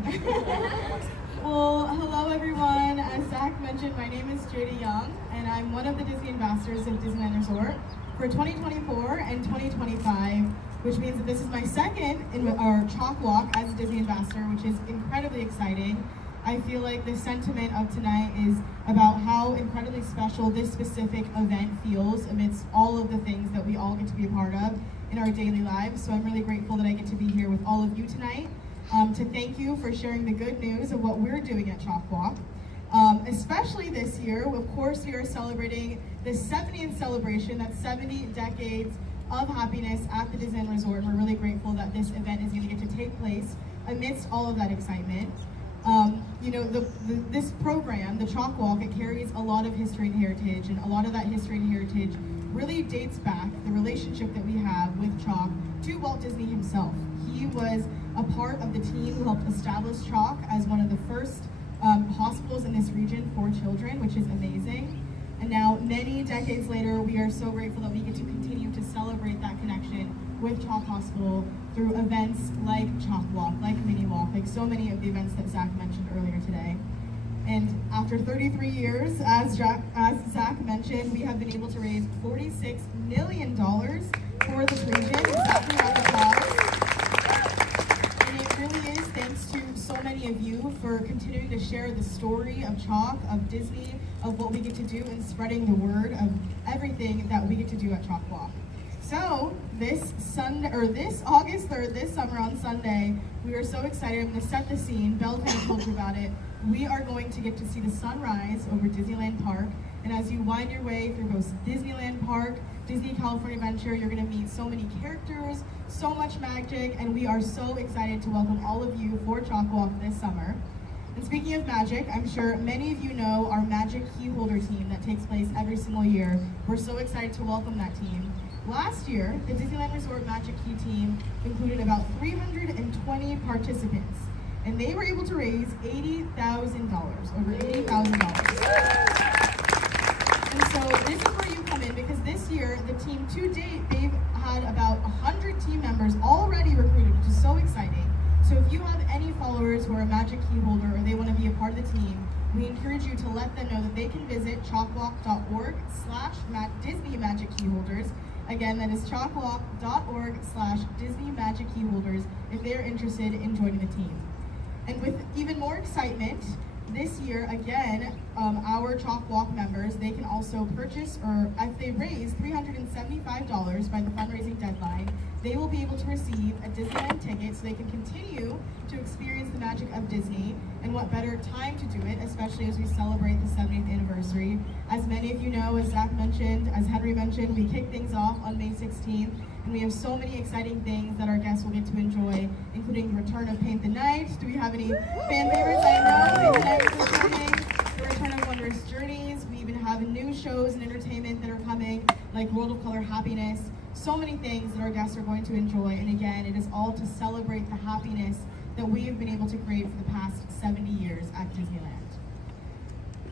Well, hello everyone. As Zach mentioned, my name is Jada Young, and I'm one of the Disney ambassadors of Disneyland Resort for 2024 and 2025, which means that this is my second in our CHOC Walk as a Disney ambassador, which is incredibly exciting. I feel like the sentiment of tonight is about how incredibly special this specific event feels amidst all of the things that we all get to be a part of in our daily lives. So I'm really grateful that I get to be here with all of you tonight to thank you for sharing the good news of what we're doing at CHOC Walk. Especially this year, of course, we are celebrating the 70th celebration, that's 70 decades of happiness at the Disneyland Resort. We're really grateful that this event is going to get to take place amidst all of that excitement. you know, this program, the CHOC Walk, it carries a lot of history and heritage, and a lot of that history and heritage really dates back, the relationship that we have with CHOC, to Walt Disney himself. He was a part of the team who helped establish CHOC as one of the first hospitals in this region for children, which is amazing. And now, many decades later, we are so grateful that we get to continue to celebrate that connection with CHOC Hospital through events like CHOC Walk, like Mini Walk, like so many of the events that Zach mentioned earlier today. And after 33 years, as Zach mentioned, we have been able to raise $46 million for this region, exactly on the cause. And it really is thanks to so many of you for continuing to share the story of CHOC, of Disney, of what we get to do, and spreading the word of everything that we get to do at CHOC Walk. So this August 3rd, this summer on Sunday, we are so excited. I'm going to set the scene. Belle kind of told you about it. We are going to get to see the sunrise over Disneyland Park. And as you wind your way through both Disneyland Park, Disney California Adventure, you're going to meet so many characters, so much magic, and we are so excited to welcome all of you for CHOC Walk this summer. And speaking of magic, I'm sure many of you know our Magic Key Holder team that takes place every single year. We're so excited to welcome that team. Last year, the Disneyland Resort Magic Key team included about 320 participants, and they were able to raise $80,000, over $80,000. And so this is where you come in, because this year, the team to date, they've had about 100 team members already recruited, which is so exciting. So if you have any followers who are a Magic Key Holder or they want to be a part of the team, we encourage you to let them know that they can visit chocwalk.org/Disney Magic Key Holders. Again, that is chocwalk.org/Disney Magic Key Holders if they are interested in joining the team. And with even more excitement, this year, again, our CHOC Walk members, they can also purchase, or if they raise $375 by the fundraising deadline, they will be able to receive a Disneyland ticket so they can continue to experience the magic of Disney. And what better time to do it, especially as we celebrate the 70th anniversary. As many of you know, as Zach mentioned, as Henry mentioned, we kick things off on May 16th, and we have so many exciting things that our guests will get to enjoy, including the return of Paint the Night. Do we have any fan favorites? I know, Paint the Night is returning. The return of Wondrous Journeys. We even have new shows and entertainment that are coming, like World of Color Happiness. So many things that our guests are going to enjoy, and again, it is all to celebrate the happiness that we have been able to create for the past 70 years at Disneyland.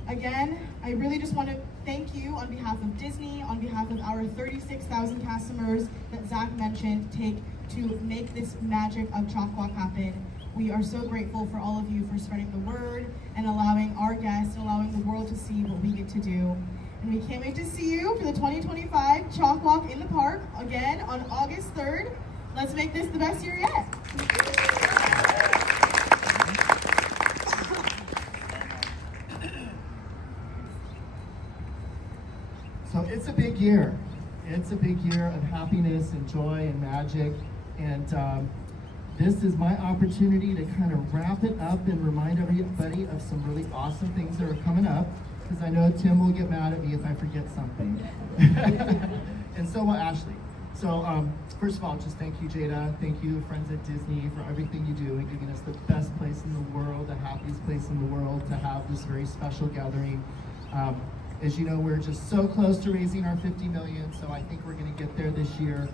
Again, I really just want to thank you on behalf of Disney, on behalf of our 36,000 customers that Zach mentioned take to make this magic of CHOC Walk happen. We are so grateful for all of you for spreading the word and allowing our guests and allowing the world to see what we get to do. And we can't wait to see you for the 2025 CHOC Walk in the Park, again on August 3rd. Let's make this the best year yet. So it's a big year. It's a big year of happiness and joy and magic. And this is my opportunity to kind of wrap it up and remind everybody of some really awesome things that are coming up, because I know Tim will get mad at me if I forget something. And so will Ashley. So first of all, just thank you, Jada. Thank you, friends at Disney, for everything you do and giving us the best place in the world, the happiest place in the world to have this very special gathering. As you know, we're just so close to raising our $50 million, so I think we're going to get there this year.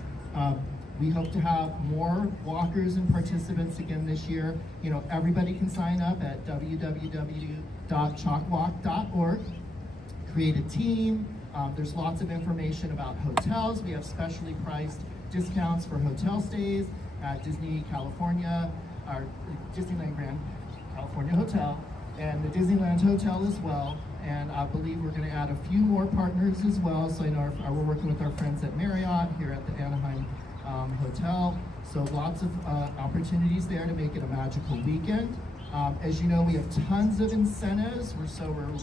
We hope to have more walkers and participants again this year. You know, everybody can sign up at www.chocwalk.org. Create a team. There's lots of information about hotels. We have specially priced discounts for hotel stays at Disney California, our Disneyland Grand California Hotel, and the Disneyland Hotel as well. And I believe we're going to add a few more partners as well. So I know we're working with our friends at Marriott here at the Anaheim Hotel. So lots of opportunities there to make it a magical weekend. As you know, we have tons of incentives. We're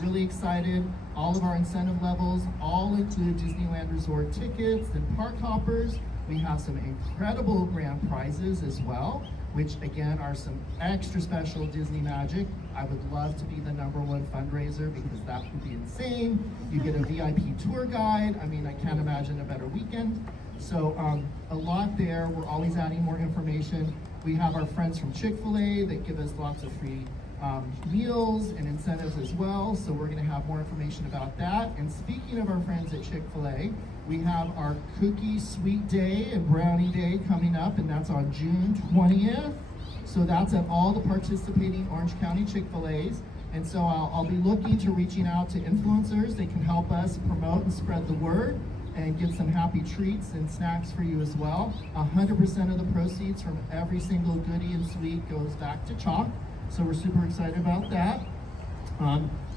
really excited. All of our incentive levels all include Disneyland Resort tickets and park hoppers. We have some incredible grand prizes as well, which again are some extra special Disney magic. I would love to be the #1 fundraiser because that would be insane. You get a VIP tour guide. I mean, I can't imagine a better weekend. So a lot there. We're always adding more information. We have our friends from Chick-fil-A that give us lots of free meals and incentives as well. So we're going to have more information about that. And speaking of our friends at Chick-fil-A, we have our Cookie Sweet Day and Brownie Day coming up, and that's on June 20th. So that's at all the participating Orange County Chick-fil-A's. And so I'll be looking to reaching out to influencers. They can help us promote and spread the word and get some happy treats and snacks for you as well. 100% of the proceeds from every single goodie and sweet goes back to CHOC. So we're super excited about that.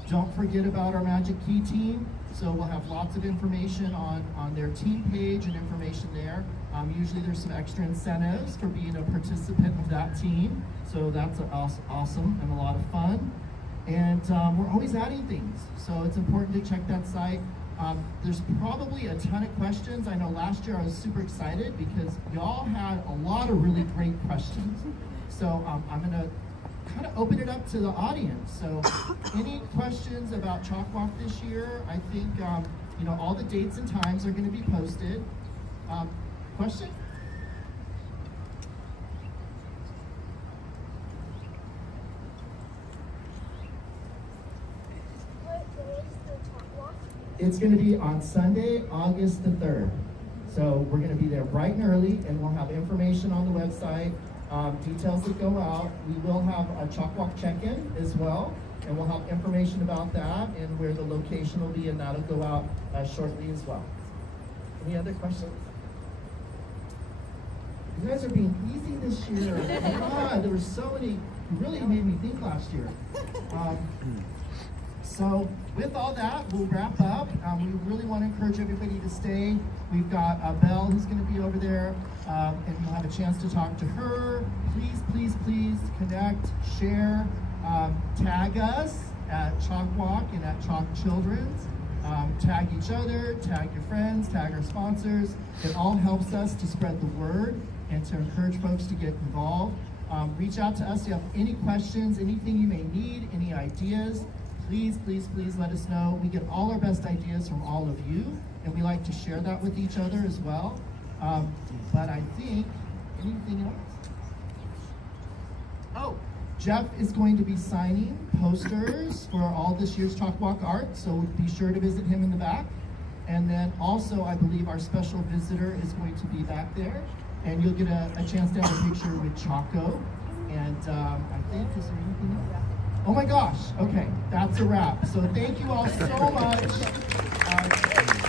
Don't forget about our Magic Key team. So we'll have lots of information on their team page and information there. Usually there's some extra incentives for being a participant of that team. So that's awesome and a lot of fun. And we're always adding things. So it's important to check that site. There's probably a ton of questions. I know last year I was super excited because y'all had a lot of really great questions. So I'm gonna kind of open it up to the audience. So any questions about CHOC Walk this year? I think, you know, all the dates and times are gonna be posted. Question? It's going to be on Sunday, August the 3rd. So we're going to be there bright and early, and we'll have information on the website, details that go out. We will have a CHOC Walk check-in as well, and we'll have information about that and where the location will be, and that'll go out shortly as well. Any other questions? You guys are being easy this year. Oh my God, there were so many, you really made me think last year. So with all that, we'll wrap up. We really want to encourage everybody to stay. We've got Belle who's going to be over there, and you'll have a chance to talk to her. Please, please, please connect, share, tag us at CHOC Walk and at CHOC Children's. Tag each other, tag your friends, tag our sponsors. It all helps us to spread the word and to encourage folks to get involved. Reach out to us if you have any questions, anything you may need, any ideas. Please, please, please let us know. We get all our best ideas from all of you, and we like to share that with each other as well. But I think, anything else? Oh, Jeff is going to be signing posters for all this year's CHOC Walk art, so be sure to visit him in the back. And then also, I believe our special visitor is going to be back there, and you'll get a chance to have a picture with Choco. And I think, is there anything else? Oh my gosh, okay, that's a wrap. So thank you all so much.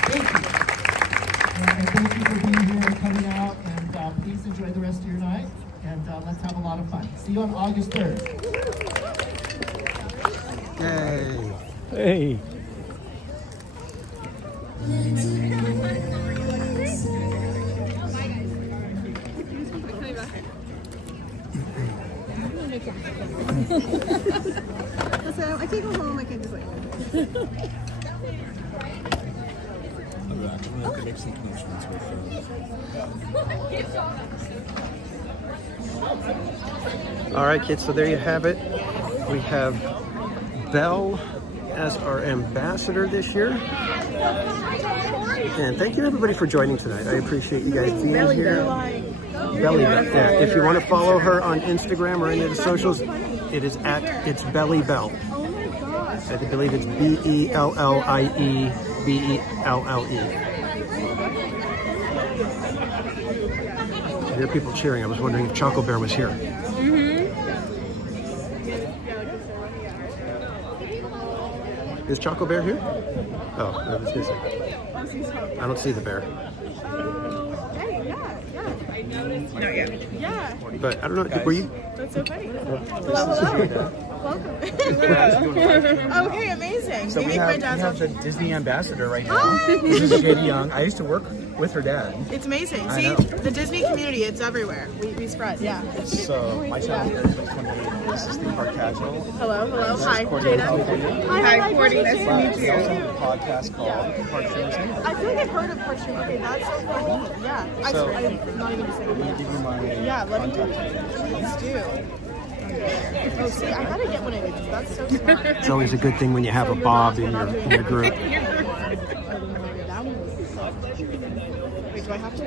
Thank you. And thank you for being here and coming out. And please enjoy the rest of your night. And let's have a lot of fun. See you on August 3rd. Yay. Hey. So I can't go home. I can't just like. I'm gonna have to make some connections with All right, kids, so there you have it. We have Belle as our ambassador this year. And thank you, everybody, for joining tonight. I appreciate you guys being here. Belly Bell. Yeah, if you want to follow her on Instagram or any of the socials, it is at It's Belly Bell. I believe it's BELLIEBELLE. I hear people cheering. I was wondering if Choco Bear was here. Is Choco Bear here? Oh, I was gonna say. I don't see the bear. Not yet. Yeah. But I don't know. Were you? That's so funny. Hello. Welcome. Okay, amazing. So Maybe we my have dad's the Disney ambassador right now. This is JD Young. I used to work with her dad. It's amazing. I See, know. the Disney community, it's everywhere. We spread, yeah. So my child is 28. This is the Park Casual. Hello. Hi, Cordy. Jada. Hi, Cordy. Nice to meet We you. also have a podcast called Park Streamers Hangout. I feel like I've heard of Park Street. Okay, that's so funny. Yeah. So, I'm not even just saying I'm gonna give you my Yeah, let me contact. please do. Oh, see, I gotta get one of these. That's so smart. It's always a good thing when you have a Bob in your group. That one was so Wait, do I have to?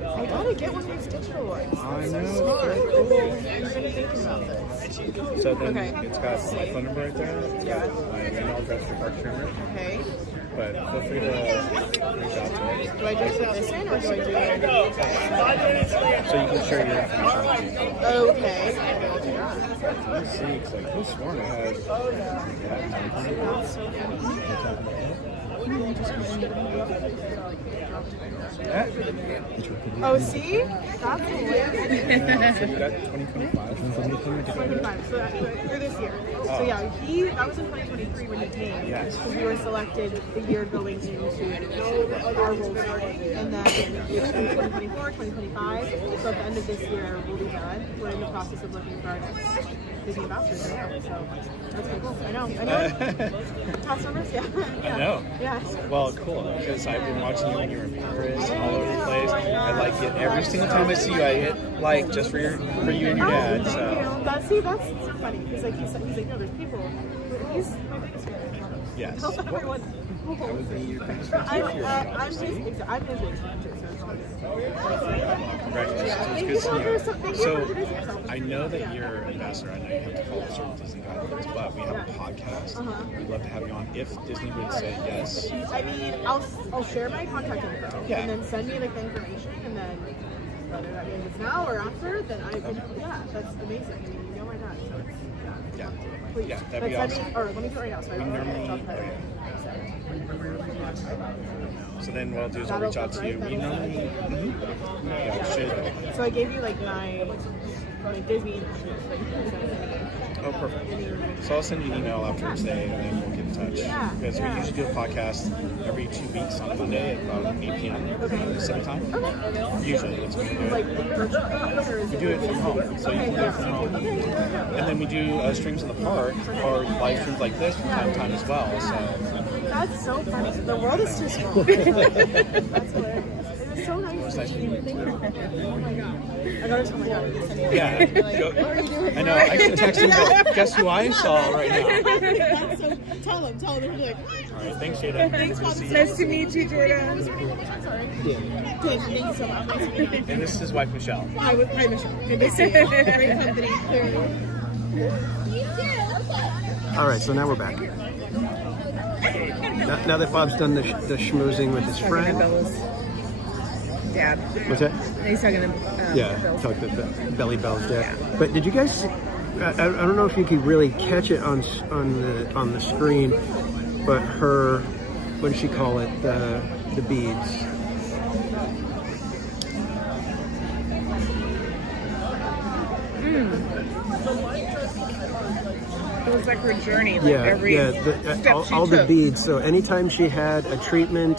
I gotta get one of these digital ones. I know. Smart. I've been thinking about this. So then Okay. it's got my phone number right there. Yeah. My email address for Park Streamer. Okay. But feel free to reach out to me. Do I just put this in or do I do it? So you can share your information. Okay. Let's see, because I could have sworn I had. Oh, see? That's hilarious. That's 2025. 2025, so for this year. So yeah, that was in 2023 when he came. Yes. Because we were selected the year going into our role starting. And then it's 2024, 2025. So at the end of this year, we'll be done. We're in the process of looking for our next Disney ambassador right now. So that's pretty cool. I know. Cast members, yeah. I know. Yeah. Well, cool, because I've been watching you when you were in Paris, all over the place. I like it. Every single time I see you, I hit like just for you and your dad. Thank So you. That's so funny. He's like, no, there's people. He's my biggest fan. yes. Help everyone. I would be your biggest fan if you're I'm his big fan too, so it's all good. Congratulations. It's good to see you. So I know that you're an ambassador. I know you have to follow certain Disney guidelines, but we have a podcast. We'd love to have you on if Disney would say yes. I mean, I'll share my contact info Yeah. and then send me like the information, and then whether that means it's now or after, then I can. Yeah, that's amazing. I mean, you know my dad, so it's Yeah. please. Yeah, that'd be But awesome. or let me do it right now. So I We don't normally- talk about it. So then what I'll do is I'll reach out to you. We normally, yeah, should. So I gave you like my Disney. Oh, perfect. So I'll send you an email after today, and then we'll get in touch. Yeah, Because we yeah. usually do a podcast every 2 weeks on Monday at about 8 p.m. Pacific time. Usually, that's when we do Like it. virtual or is We do it from home, so you can do it from home. And then we do streams in the park, or live streams like this from time to time as well. So That's so funny. The world is too small. That's hilarious. It was so nice. nice meeting you. Thank you. Oh my god. I gotta tell my dad. Yeah. Like, what are you doing? I know. I should text him. Guess who I saw right now? That's so, tell him. He'll be like, All right. Thanks, Jada. thanks, Good to see you. Nice to meet you, Jada. What was your name? I'm sorry. Good. Thank you so much. Nice to meet you. And this is his wife, Michelle. Hi, Michelle. Good to see you. Great company. Clearly. All right, so now we're back. Now that Bob's done the schmoozing with his friend. Dad. What's that? He's talking to Yeah, talk to Belly Bell's dad. But did you guys? I don't know if you could really catch it on the screen, but her, what does she call it? The beads. It was like her journey. Like Yeah, every step all she the took. beads. So anytime she had a treatment,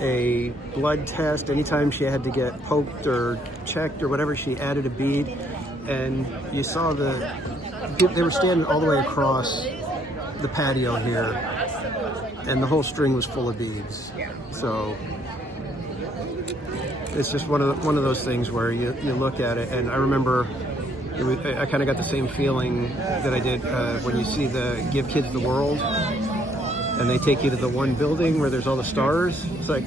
a blood test, anytime she had to get poked or checked or whatever, she added a bead. And you saw they were standing all the way across the patio here, and the whole string was full of beads. Yeah. So it's just one of those things where you look at it, and I remember I kind of got the same feeling that I did when you see the Give Kids the World, and they take you to the one building where there's all the stars. It's like,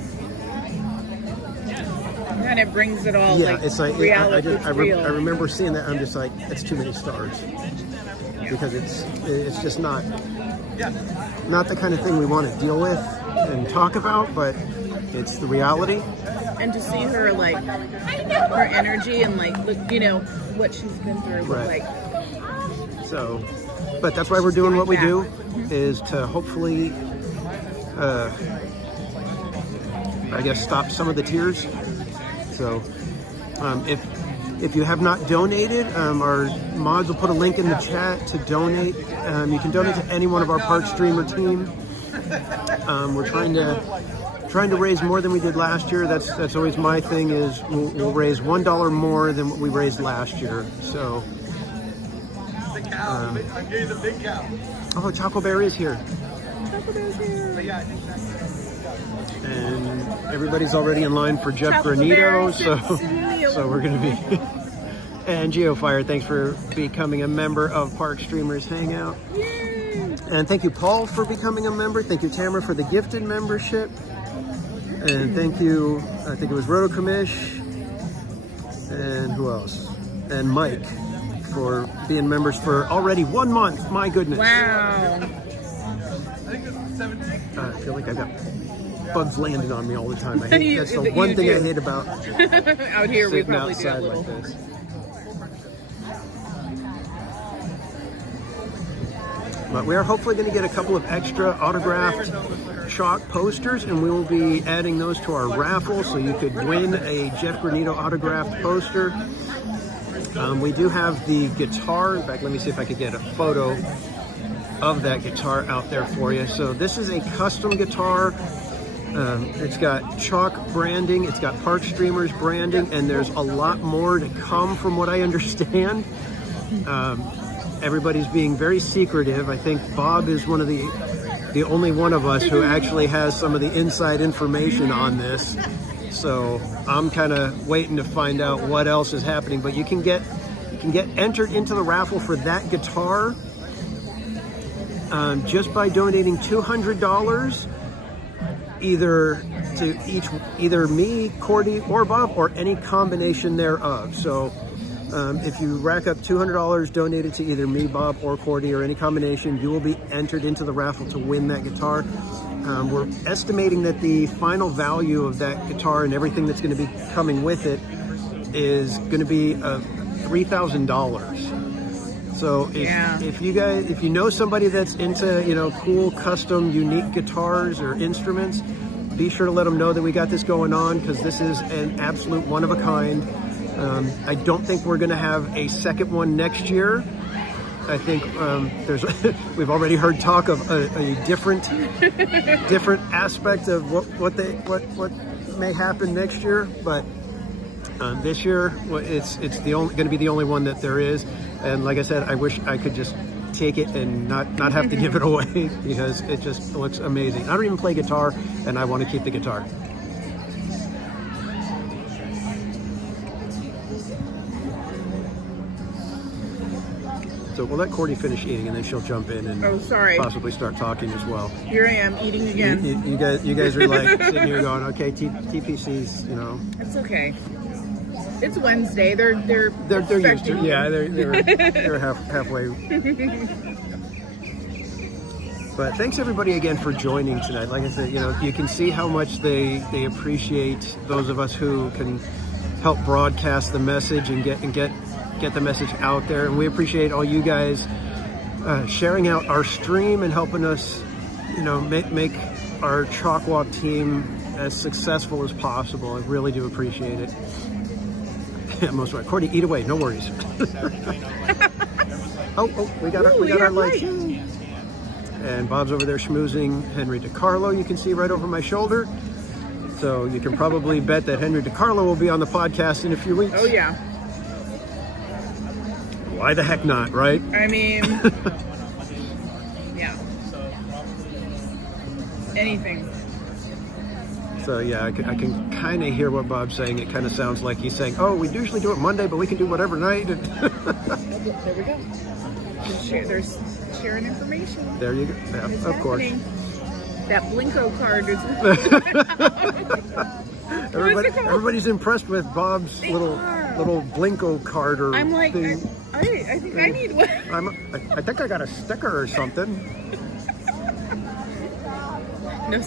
And it brings it all yeah, like it's like reality. I remember seeing that. I'm just like, it's too many stars, because it's just not the kind of thing we want to deal with and talk about, but it's the reality. And to see her like her energy and like look, what she's been through. Right. Like, So, but that's why we're doing what we do, is to hopefully, I guess, stop some of the tears. So, if you have not donated, our mods will put a link in the chat to donate. You can donate to any one of our Park Streamer team. We're trying to raise more than we did last year. That's always my thing, is we'll raise $1 more than what we raised last year. So, I'm getting the big cow. oh, Choco Bear is here. But yeah, I think that's And everybody's already in line for Jeff Granito, so we're going to be. And GeoFire, thanks for becoming a member of Park Streamers Hangout. And thank you, Paul, for becoming a member. Thank you, Tamara, for the gifted membership. And thank you, I think it was Roto Commish. And who else? And Mike for being members for already 1 month. My goodness. Wow. I feel like I've got bugs landing on me all the time. That's the one thing I hate about out here. We sitting probably do a outside little. like this. But we are hopefully going to get a couple of extra autographed CHOC posters, and we will be adding those to our raffle, so you could win a Jeff Granito autographed poster. We do have the guitar. In fact, let me see if I could get a photo of that guitar out there for you. So this is a custom guitar. It's got CHOC branding, it's got Park Streamers branding, and there's a lot more to come from what I understand. Everybody's being very secretive. I think Bob is one of the only one of us who actually has some of the inside information on this. So I'm kind of waiting to find out what else is happening. But you can get entered into the raffle for that guitar just by donating $200, either me, Cordy, or Bob, or any combination thereof. So if you rack up $200 donated to either me, Bob, or Cordy, or any combination, you will be entered into the raffle to win that guitar. We're estimating that the final value of that guitar and everything that's going to be coming with it is going to be $3,000. So if you know somebody that's into cool, custom, unique guitars or instruments, be sure to let them know that we got this going on, because this is an absolute one of a kind. I don't think we're going to have a second one next year. I think we've already heard talk of a different aspect of what may happen next year, but this year it's going to be the only one that there is. And like I said, I wish I could just take it and not have to give it away, because it just looks amazing. I don't even play guitar, and I want to keep the guitar. So we'll let Cordy finish eating, and then she'll jump in and possibly start talking as well. Here I am eating again. You guys are like sitting here going, okay, TPC's, It's okay. It's Wednesday. They're used to. Yeah, they're halfway. But thanks everybody again for joining tonight. Like I said, you can see how much they appreciate those of us who can help broadcast the message and get the message out there. And we appreciate all you guys sharing out our stream and helping us, make our CHOC Walk team as successful as possible. I really do appreciate it. Most right. Cordy, eat away. No worries. we got our lights. And Bob's over there schmoozing Henry DiCarlo. You can see right over my shoulder. So you can probably bet that Henry DiCarlo will be on the podcast in a few weeks. Oh yeah. Why the heck not, right? I mean, yeah. Anything. So yeah, I can kind of hear what Bob's saying. It kind of sounds like he's saying, "Oh, we usually do it Monday, but we can do whatever night." There we go. There's sharing information. There you go. Yeah, it's of course. That Blinko card is. Everybody's impressed with Bob's little Blinko card or I'm like, thing. I think I need one. I think I got a sticker or something. No.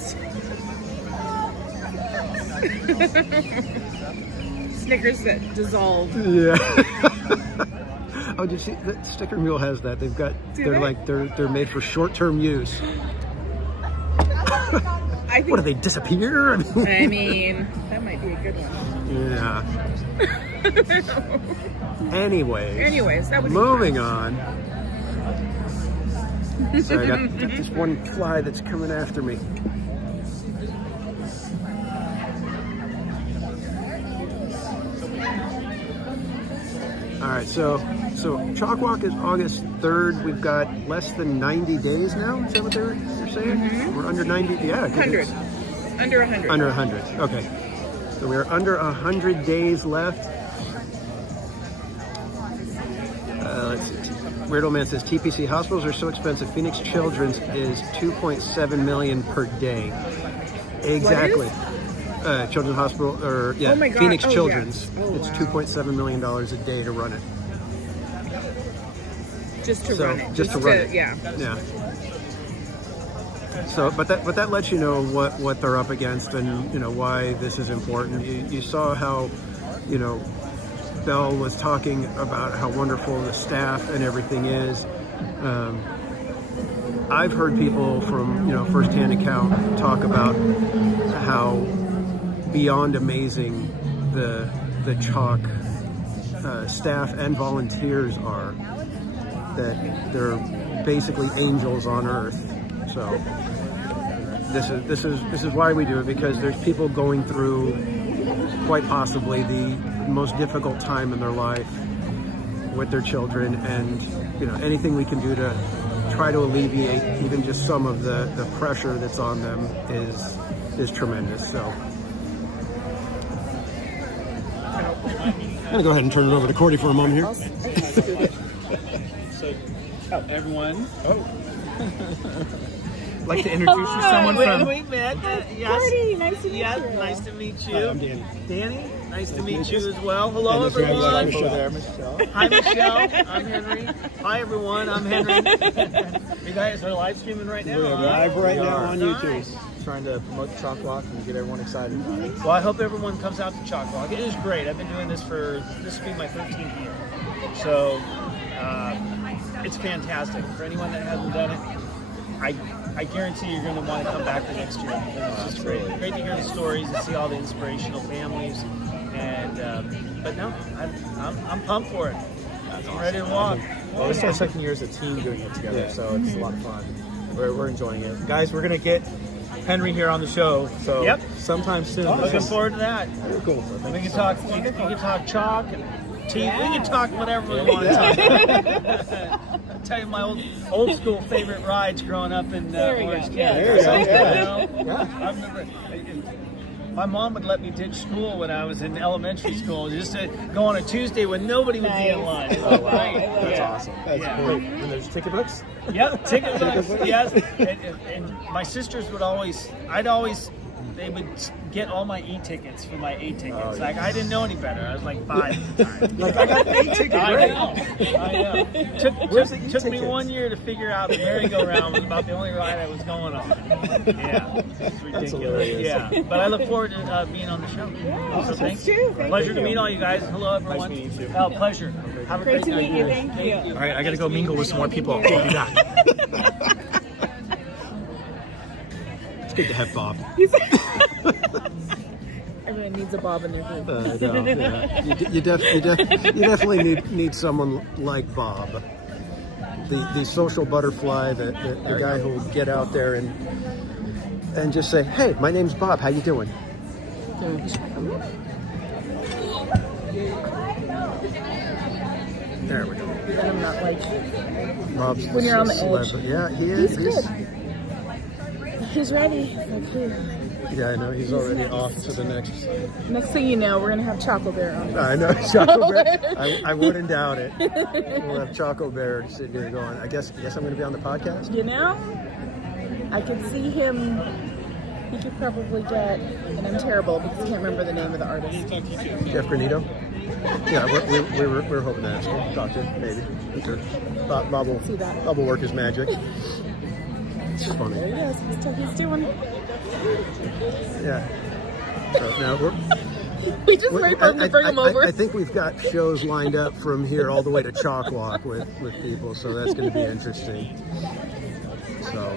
Snickers that dissolve. Yeah. Oh, did you see that Sticker Mule has that? They're made for short-term use. What do they disappear? I mean, that might be a good one. Yeah. Anyways, that would moving on. So I got this one fly that's coming after me. All right, so CHOC Walk is August 3rd. We've got less than 90 days now. Is that what they're saying? Mm-hmm. We're under 90. Yeah, 100. Under 100. Under 100. Okay. So we're under 100 days left. Let's see. Weirdo Man says TPC hospitals are so expensive. Phoenix Children's is $2.7 million per day. Exactly. Children's Hospital, or yeah, Oh my God. Phoenix Oh, Children's. yeah. Oh, it's wow. $2.7 million a day to run it. Just to So, run it. just to run it. Yeah. Yeah. So, but that lets you know what they're up against, and you know why this is important. You saw how, you know, Belle was talking about how wonderful the staff and everything is. I've heard people from, you know, firsthand account talk about how beyond amazing the CHOC staff and volunteers are. That they're basically angels on earth. So this is why we do it, because there's people going through quite possibly the most difficult time in their life with their children, and you know, anything we can do to try to alleviate even just some of the pressure that's on them is tremendous. So I'm gonna go ahead and turn it over to Cordy for a moment here. So, everyone. Like to introduce you to someone from. We met. Yes. Cordy, nice to meet you. Nice to meet you. Hi, I'm Danny. Danny, nice to meet you as well. Hello, And this everyone. guy's Over there, Michelle. Hi, Michelle. I'm Henry. Hi, everyone. I'm Henry. You guys are live streaming right now. We're live right now on Nice. YouTube. Trying to promote the CHOC Walk and get everyone excited about it. Well, I hope everyone comes out to CHOC Walk. It is great. I've been doing this will be my 13th year. So, it's fantastic. For anyone that hasn't done it, I guarantee you're going to want to come back the next year. It's just great. Great to hear the stories and see all the inspirational families. And but no, I'm pumped for it. I'm ready to walk. Well, this is our second year as a team doing it together, so it's a lot of fun. We're enjoying it. Guys, we're going to get Henry here on the show, so Yep. sometime soon. Looking forward to that. Cool. We can talk. We can talk chalk and tea. We can talk whatever we want to talk about. I'll tell you my old school favorite rides growing up in Orange County. There you go. I remember. My mom would let me ditch school when I was in elementary school just to go on a Tuesday when nobody would be in line. It was great. That's awesome. That's great. And there's ticket books? Yep, ticket books, yes. And my sisters would they would get all my e-tickets for my A-tickets. Oh, yeah. Like, I didn't know any better. I was like 5 at the time. Like, I got an A-ticket, I right? know. Took me 1 year to figure out the merry-go-round was about the only ride I was going on. Yeah, it's ridiculous. hilarious. Yeah, but I look forward to being on the show. So thanks. Pleasure to meet all you guys. Hello, everyone. Nice meeting you. Oh, pleasure. Have a great to night. meet you. Thank you. All right, I got to go mingle with some more people. I'll be back. It's good to have Bob. Everyone needs a bob in their food. No, yeah. You definitely need someone like Bob, the social butterfly, the guy who will get out there and just say, "Hey, my name's Bob. How you doing?" There we go. And I'm not like, Bob's When you're on the edge. celebrity. Yeah, he is. he's ready. Like, phew. Yeah, I know. He's already off to the next. Next thing you know, we're going to have Choco Bear on. I know, Choco Bear. I wouldn't doubt it. We'll have Choco Bear sitting here going, I guess I'm going to be on the podcast. You know, I could see him. He could probably get, and I'm terrible because I can't remember the name of the artist. Jeff Granito. Yeah, we're hoping to ask him. Talk to him, maybe. I'm sure. Bob will work his magic. It's funny. There he is. He's doing it. Yeah. So now We just wait for him to bring him over. I think we've got shows lined up from here all the way to CHOC Walk with people, so that's going to be interesting. So.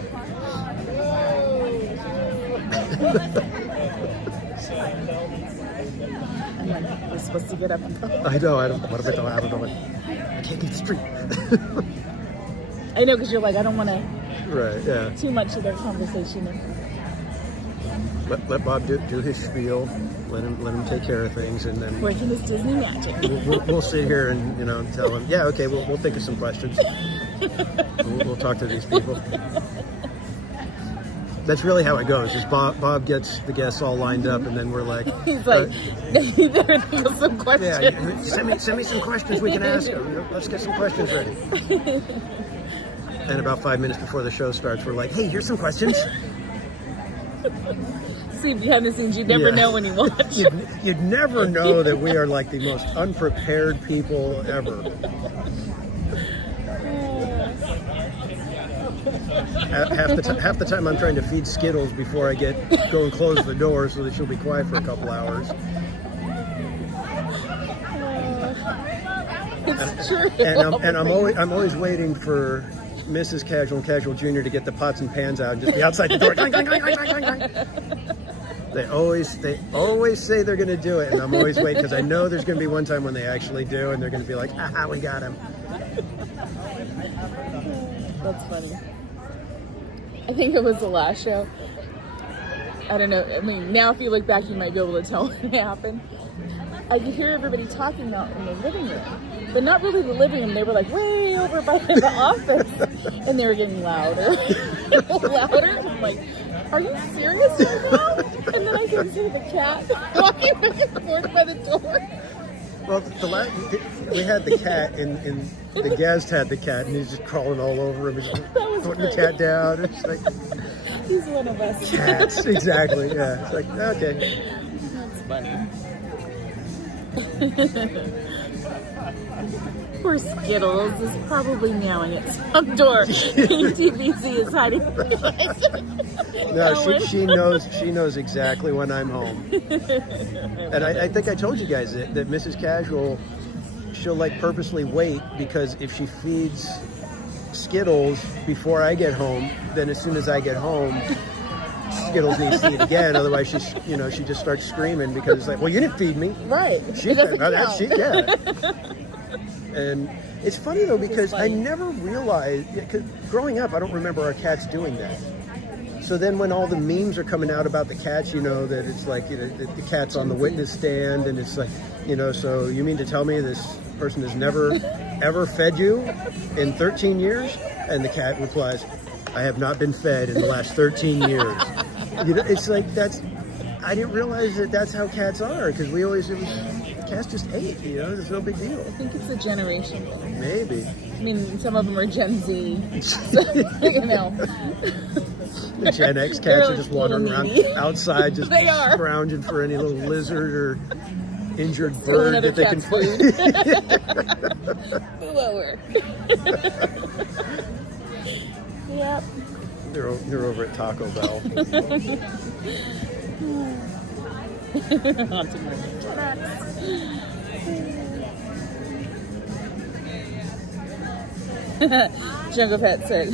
We're supposed to get up and go. I know. What about I don't know. I can't get straight. I know, because you're like, I don't want to Right. Yeah. too much of their conversation. Let Bob do his spiel. Let him take care of things, and then Working his Disney magic. we'll sit here and tell him. Yeah. Okay. We'll think of some questions. We'll talk to these people. That's really how it goes. Is Bob gets the guests all lined up, and then we're like, He's like, you better think of some questions. yeah, send me some questions we can ask them. Let's get some questions ready. And about 5 minutes before the show starts, we're like, hey, here's some questions. See, behind the scenes, you never know when you watch. You'd never know that we are like the most unprepared people ever. Half the time I'm trying to feed Skittles before I go and close the door so that she'll be quiet for a couple hours. It's true. And I'm always waiting for Mrs. Casual and Casual Jr. to get the pots and pans out and just be outside the door. Clang, clang, clang, clang, clang, clang. They always say they're going to do it, and I'm always waiting because I know there's going to be one time when they actually do, and they're going to be like, "Aha, we got him." That's funny. I think it was the last show. I don't know. I mean, now if you look back, you might be able to tell what happened. I could hear everybody talking out in the living room, but not really the living room. They were like way over by the office, and they were getting louder, louder. I'm like, are you serious right now? And then I can see the cat walking back and forth by the door. Well, we had the cat, and the guest had the cat, and he's just crawling all over him, and just putting the cat down. It's like, he's one of us. Cats, exactly. Yeah, it's like, okay. That's funny. Poor Skittles is probably meowing at some door. TVC is hiding. No, she knows exactly when I'm home. And I think I told you guys that Mrs. Casual, she'll like purposely wait, because if she feeds Skittles before I get home, then as soon as I get home, Skittles needs to eat again. Otherwise, she just starts screaming because it's like, well, you didn't feed me. Right. Yeah. And it's funny though, because I never realized, because growing up, I don't remember our cats doing that. So then when all the memes are coming out about the cats, that it's like, the cat's on the witness stand, and it's like, so you mean to tell me this person has never, ever fed you in 13 years? And the cat replies, I have not been fed in the last 13 years. It's like, I didn't realize that's how cats are, because cats just ate, there's no big deal. I think it's a generation thing. Maybe. I mean, some of them are Gen Z, so, The Gen X cats are just wandering around outside, just scrounging for any little lizard or injured bird that they can find. Lower. Yep. They're over at Taco Bell. Jungle Pet said,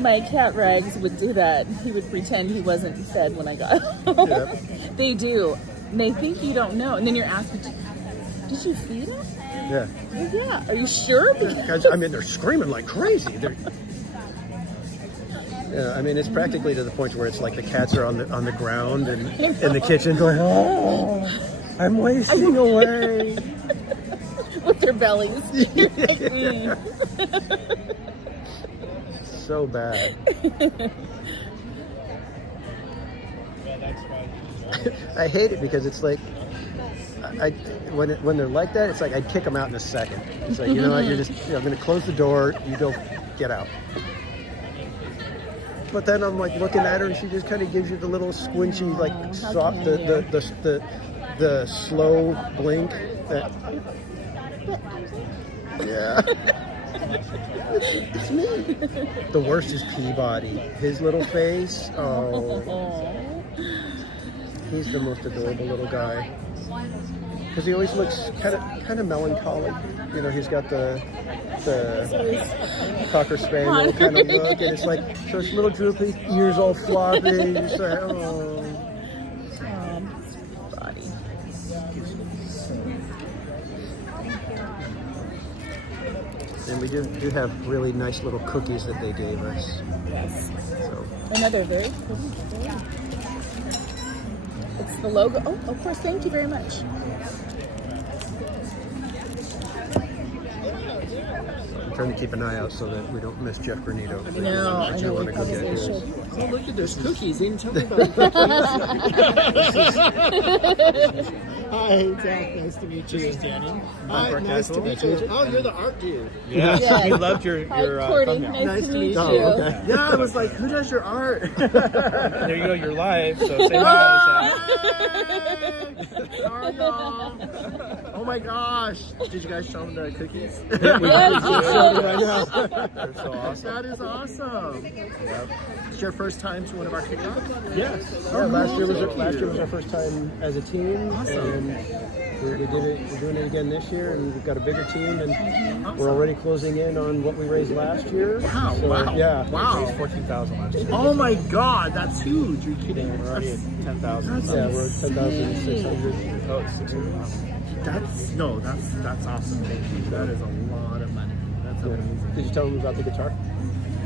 my cat Rags would do that. He would pretend he wasn't fed when I got home. Yep. They do. And they think you don't know. And then you're asking, did you feed him? Yeah. Well, yeah. Are you sure? Because, they're screaming like crazy. It's practically to the point where it's like the cats are on the ground and in the kitchen going, oh, I'm wasting away. With their bellies. So bad. I hate it because it's like, when they're like that, it's like I'd kick them out in a second. It's like, you know what, you're just, I'm going to close the door, you go, get out. But then I'm like looking at her, and she just kind of gives you the little squinchy, like soft, the slow blink. Yeah. It's me. The worst is Peabody. His little face. Oh. He's the most adorable little guy. Because he always looks kind of melancholy. He's got the Cocker Spaniel kind of look, and it's like, so it's a little droopy, ears all floppy. Just like, oh. Body. And we do have really nice little cookies that they gave us. Yes. So. Another very pretty. It's the logo. Oh, of course. Thank you very much. trying to keep an eye out so that we don't miss Jeff Granito. No, I know, want we to go get probably his. should. Oh, look at those cookies. They didn't tell me about cookies. Hi, Zach. Nice to meet you. This is Danny. Hi, nice to meet you. Oh, you're the art dude. Yeah, Yeah. we loved your Hi, Cordy. thumbnail. Nice to meet you. Oh, okay. Yeah, I was like, who does your art? There you go, you're live. So say hi. Sorry, y'all. Oh my gosh. Did you guys show them the cookies? Yes, They're so awesome. That is awesome. It's your first time to one of our kickbacks? Yes. Yeah, last year was our first time as a team, and we did it. We're doing it again this year, and we've got a bigger team, and we're already closing in on what we raised last year. Wow, So, wow. Yeah. Wow. It's 14,000 last year. Oh my god, that's huge. Are you kidding? We're already at 10,000. Yeah, we're at 10,600. Oh, it's 600. That's awesome. Thank you. That is a lot of money. That's amazing. Did you tell them about the guitar?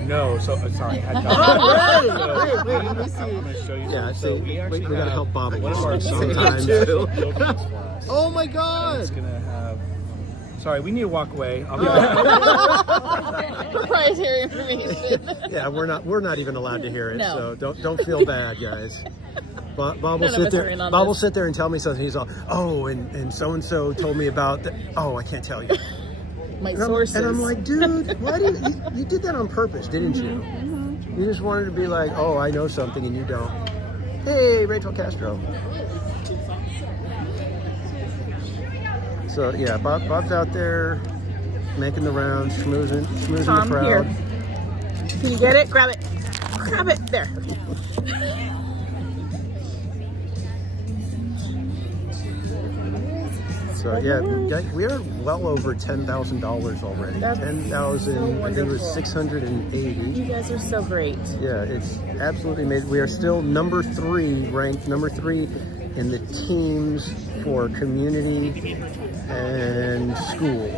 No, so sorry, I had Wait, let me see. I'm going to show you. Yeah, So see, we we actually gotta have help Bob one of our sometimes. Oh my And god. it's gonna have. Sorry, we need to walk away. I'll be back. Proprietary information. Yeah, we're not even allowed to hear it, No. so don't feel bad, guys. Bob will None of sit us there. are in on Bob will this. sit there and tell me something. He's all, oh, and so told me about that. Oh, I can't tell you. My And sources. I'm like, dude, why do you did that on purpose, didn't you? You just wanted to be like, oh, I know something and you don't. Hey, Rachel Castro. So yeah, Bob's out there making the rounds, schmoozing Tom, the crowd. here. Can you get it? Grab it. Grab it. There. So yeah, we are well over $10,000 already. That's 10,000. so I think it was wonderful. 680. You guys are so great. Yeah, it's absolutely amazing. We are still ranked number three in the teams for community and school.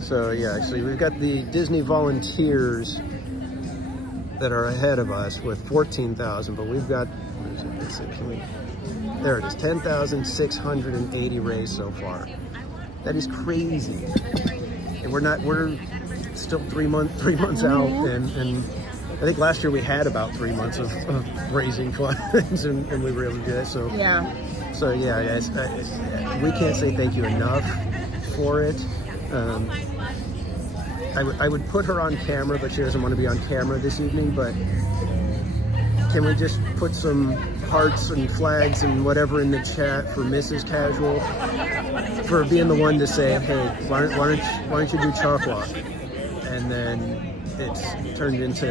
So yeah, actually we've got the Disney volunteers that are ahead of us with 14,000, but we've got, there it is, 10,680 raised so far. That is crazy. And we're still 3 months out, and I think last year we had about 3 months of raising funds, and we were able to do that. So Yeah. So yeah, guys, we can't say thank you enough for it. I would put her on camera, but she doesn't want to be on camera this evening. But can we just put some hearts and flags and whatever in the chat for Mrs. Casual for being the one to say, hey, why don't you do CHOC Walk? And then it's turned into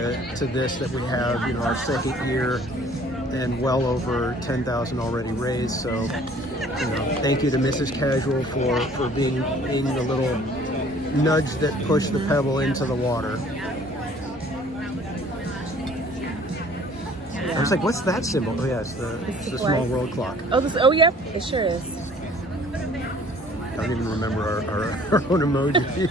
this that we have, our second year and well over 10,000 already raised. So, thank you to Mrs. Casual for being the little nudge that pushed the pebble into the water. I was like, what's that symbol? Oh yeah, it's the small world clock. Oh, yeah, it sure is. I don't even remember our own emojis.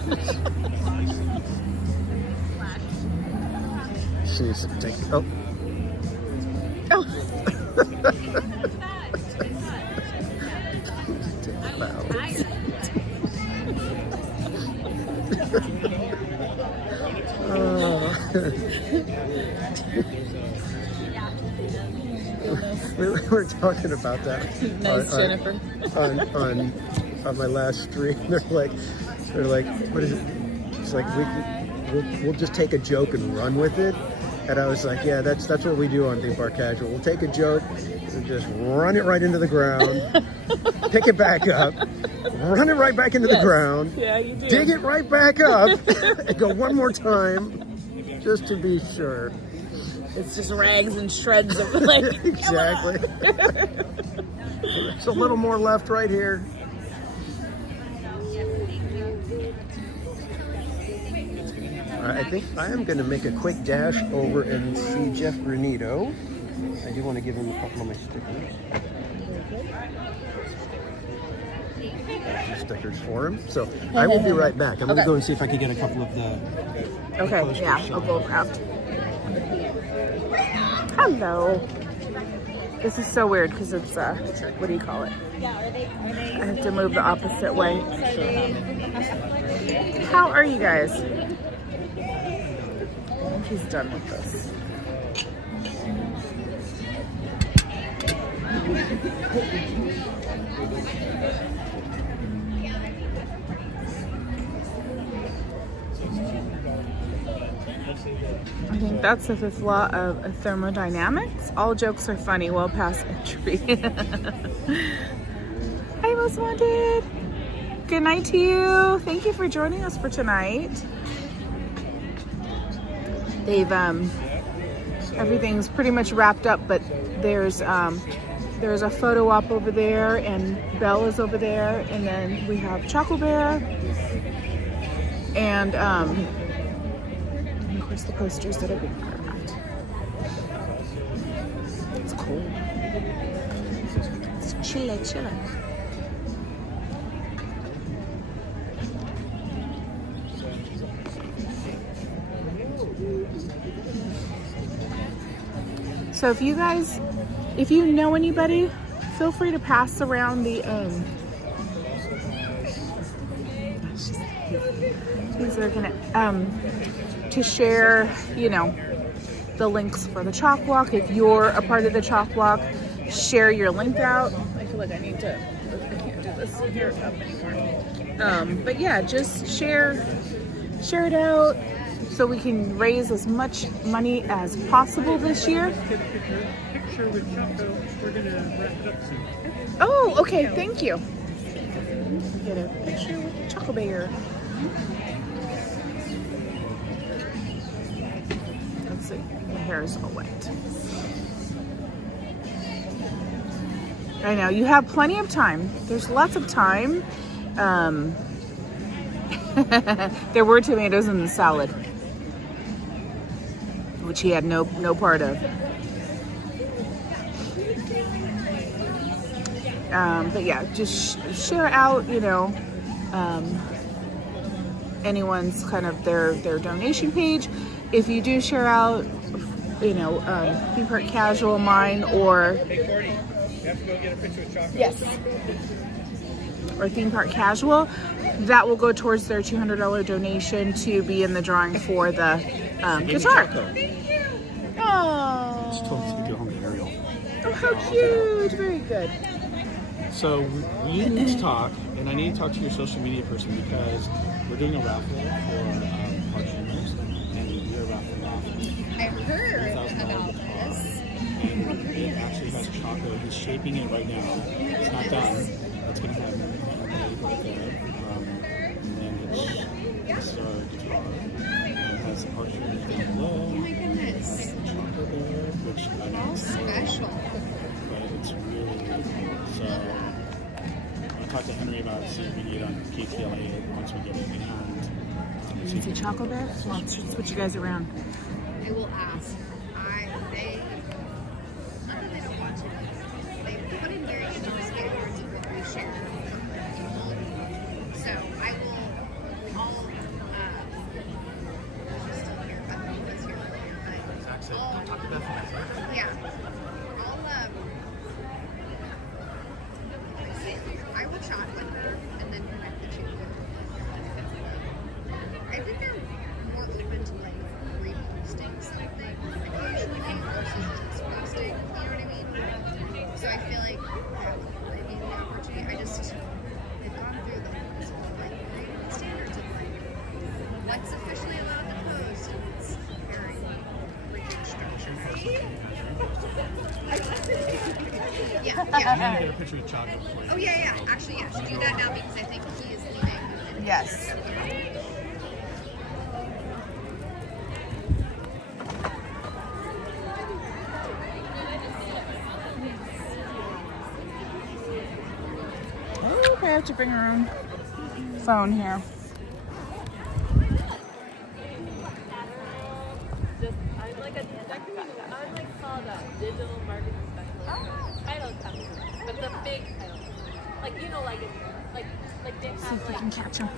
She needs to take. Oh. Take the bow. We were talking about that. Nice, Jennifer. On my last stream, they're like, what is it? It's like we'll just take a joke and run with it. And I was like, yeah, that's what we do on Theme Park Casual. We'll take a joke and just run it right into the ground, pick it back up, run it right back into the ground, Yeah, you do. dig it right back up, and go one more time, just to be sure. It's just rags and shreds of like. Exactly. There's a little more left right here. I think I am going to make a quick dash over and see Jeff Granito. I do want to give him a couple of my stickers. Some stickers for him. So I will be right back. I'm going to go and see if I can get a couple of the. Okay, yeah, I'll go grab. Hello. This is so weird because it's, what do you call it? I have to move the opposite way. How are you guys? I think he's done with this. I think that's the fifth law of thermodynamics. All jokes are funny, well past entropy. Hi, Most Wanted. Good night to you. Thank you for joining us for tonight. They've everything's pretty much wrapped up, but there's a photo op over there, and Belle is over there, and then we have Choco Bear, and of course the posters that are being carved. It's cold. It's chilly. So if you know anybody, feel free to pass around the these are gonna to share, you know, the links for the CHOC Walk. If you're a part of the CHOC Walk, share your link out. I feel like I can't do this here up anymore. But yeah, just share it out so we can raise as much money as possible this year. Get a picture with Choco. We're gonna wrap it up soon. Oh, okay, thank you. Get a picture with Choco Bear. Let's see, my hair is all wet. I know, you have plenty of time. There's lots of time. There were tomatoes in the salad, which he had no part of. But yeah, just share out, you know, anyone's kind of their donation page. If you do share out, you know, Theme Park Casual, mine, or Hey, Cordy, you have to go get a picture with Choco. yes, or Theme Park Casual, that will go towards their $200 donation to be in the drawing for the guitar. Oh, Just told us to go home to Ariel. oh, how cute! Very good. So we need to talk, and I need to talk to your social media person because we're doing a raffle for park streamers, and we are raffling off I heard $1,000 about guitar, this. and it actually has Choco. He's shaping it right now. It's not done. It's gonna have right there, and then it's our guitar. And it has the park streamers down below. Oh my goodness. Choco Bear, which I know How special. but it's really, really cool. So I'll talk to Henry about it, see if we can get on KTLA once we get it. And You see Choco Bear? Well, let's switch you guys around. I will ask. They, not that they don't want to, they put in very interesting standards of what we share. So I will, she's still here, but I was here earlier, but yeah, I will chat with her and then connect the two. I think they're more open to like reposting something. Like usually people versus just posting, you know what I mean? So I feel like that would probably be the opportunity. They've gone through the whole like standards of like what's officially allowed to post, and it's very rigid structure. Yeah. I'm gonna get a picture of Choco for you. Oh yeah. Actually, yes. Do that now because I think he is leaving. Yes. Oh, I have to bring her own phone here. I'm called a digital marketing specialist. Titles come, but the big titles, like you know, like they have See if we like can catch him.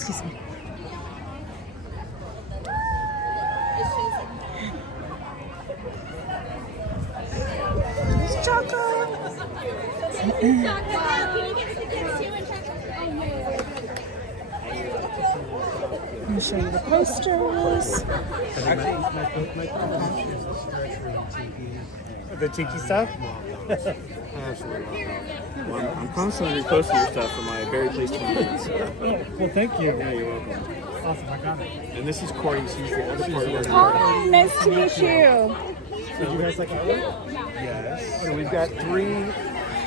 Excuse me. There's Choco. Let me show you the posters. The tiki stuff? Absolutely. Well, I'm constantly reposting your stuff for my Berry Place tournaments. Well, thank you. Yeah, you're welcome. Awesome, I got it. And this is Cordy. She's the other part of our Hi, nice to meet you. Did you guys like that? Yes. So we've got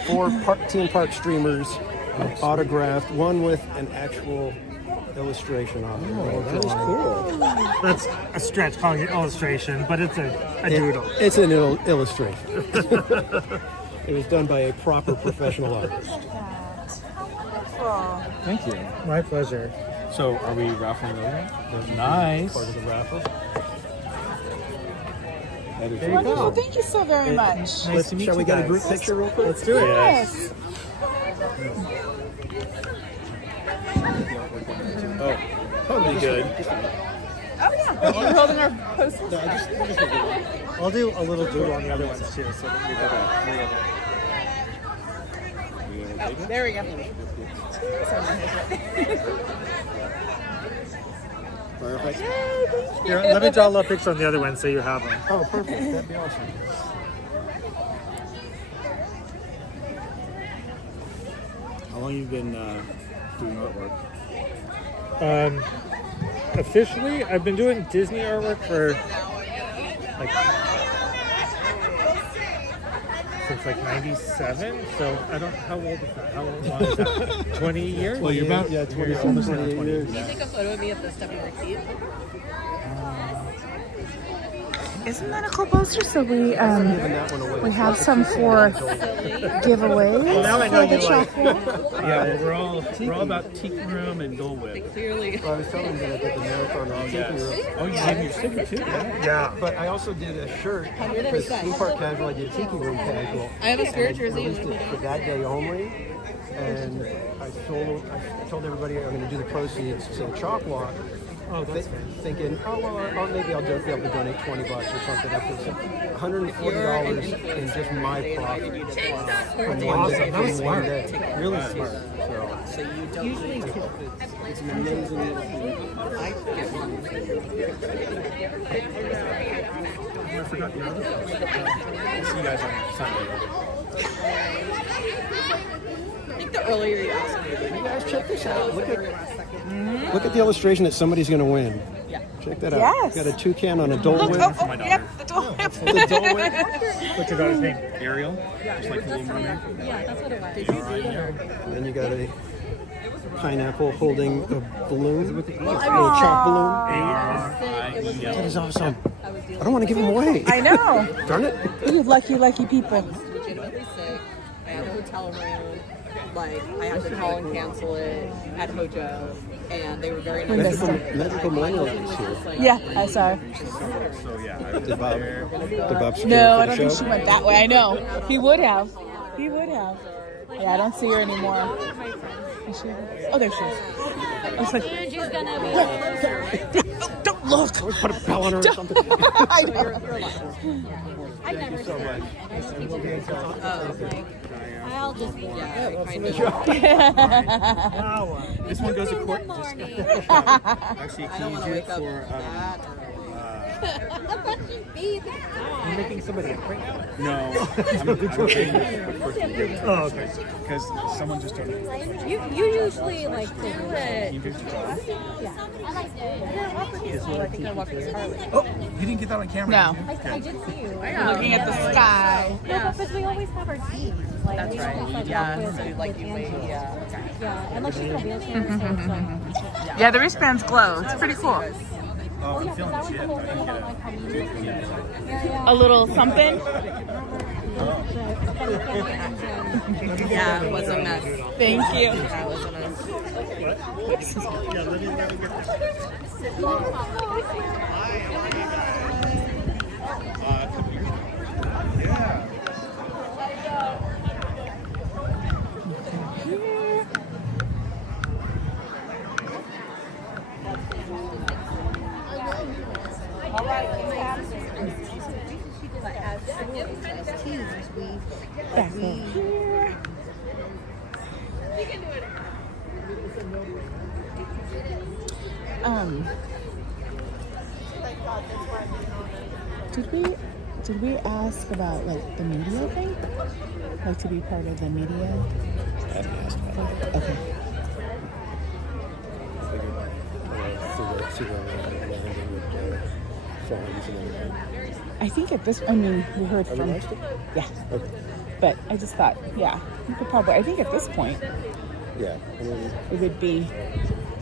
4 team park streamers autographed, one with an actual illustration on it. Oh, that is cool. That's a stretch calling it illustration, but it's a doodle. It's an illustration. It was done by a proper professional artist. Thank you. My pleasure. So, are we raffling over? Nice. Part of the raffle. That is Wonderful. Thank you so very much. Nice to meet Shall we you get a guys. group picture real quick? Let's do it. Yes. Oh, probably good. Oh yeah. You're holding our posters. I'll do a little doodle on the other ones too. So that we got There we go. Perfect. Here, let me draw a little picture on the other one so you have them. Oh, perfect. That'd be awesome. How long have you been doing artwork? Officially, I've been doing Disney artwork for since 97. So I don't. How old is that? How long is that? 20 years. Well, you're about 20, almost 20 years. Can you take a photo of me at the step of repeat? Isn't that a cool poster? So we have some for giveaways. Well, now I know for you the like. CHOC Walk. Yeah, we're all about Tiki Room and Dole Whip. Clearly. Well, I was telling them that I did the marathon on Tiki Room. Oh, you gave me your sticker too? Yeah. But I also did a shirt because theme park casual. I did Tiki Room casual. I have a spirit jersey. Released it for that day only, and I told everybody I'm going to do the proceeds to the CHOC Walk. Oh, that's Thinking, well, maybe I'll be able to donate $20 or something. After $140 in just my profit. awesome. That was smart. Really smart. So You don't usually it's an amazing little thing. I forgot the other. See you guys on Sunday. I think the earlier you ask me, You guys check this out. Look at the illustration that somebody's going to win. Yeah. Check that out. Yes. Got a toucan on a Dole Whip. Yep, the Dole Whip. The Dole Whip. What's your daughter's name? Ariel, just like the Little Mermaid. yeah, that's what it was. And then you got a pineapple holding a balloon. A little chalk balloon. That is awesome. I don't want to give them away. I know. Darn it. You lucky people. Legitimately sick. I had a hotel room. Like, I had to call and cancel it at Hojo. And they were very nice. Medical manual is here. Yeah, I saw her. So yeah, I Did Bob secure No, for I the don't think show? she went that way. I know. He would have. He would have. Yeah, I don't see her anymore. Is she? Oh, there she is. I was like, Angie's gonna be don't look. Put a bell on her or something. I know. I've never seen her. I'll just be This one goes to court. Actually, can you do it for? You're making somebody a prank. No, I'm paying the person to give it. Oh, okay. Because someone just donated. You usually like to do it. Can you do it? I think I walked with Carly. Oh, you didn't get that on camera. No. I did see you. Looking at the sky. No, because we always have our teams. Like, that's right. Yeah, like you wait. Yeah, and like she's in a wheelchair, so it's like. Yeah, the wristbands glow. It's pretty cool. Oh, I'm feeling the shit. I didn't get it. A little something. Yeah, it was a mess. Thank you. Yeah, it was a mess. Did we ask about like the media thing? Like to be part of the media? I haven't asked about that. Okay. I think at this, I mean, we heard from, yeah. Okay. But I just thought, yeah, you could probably, I think at this point, Yeah. I mean, it would be,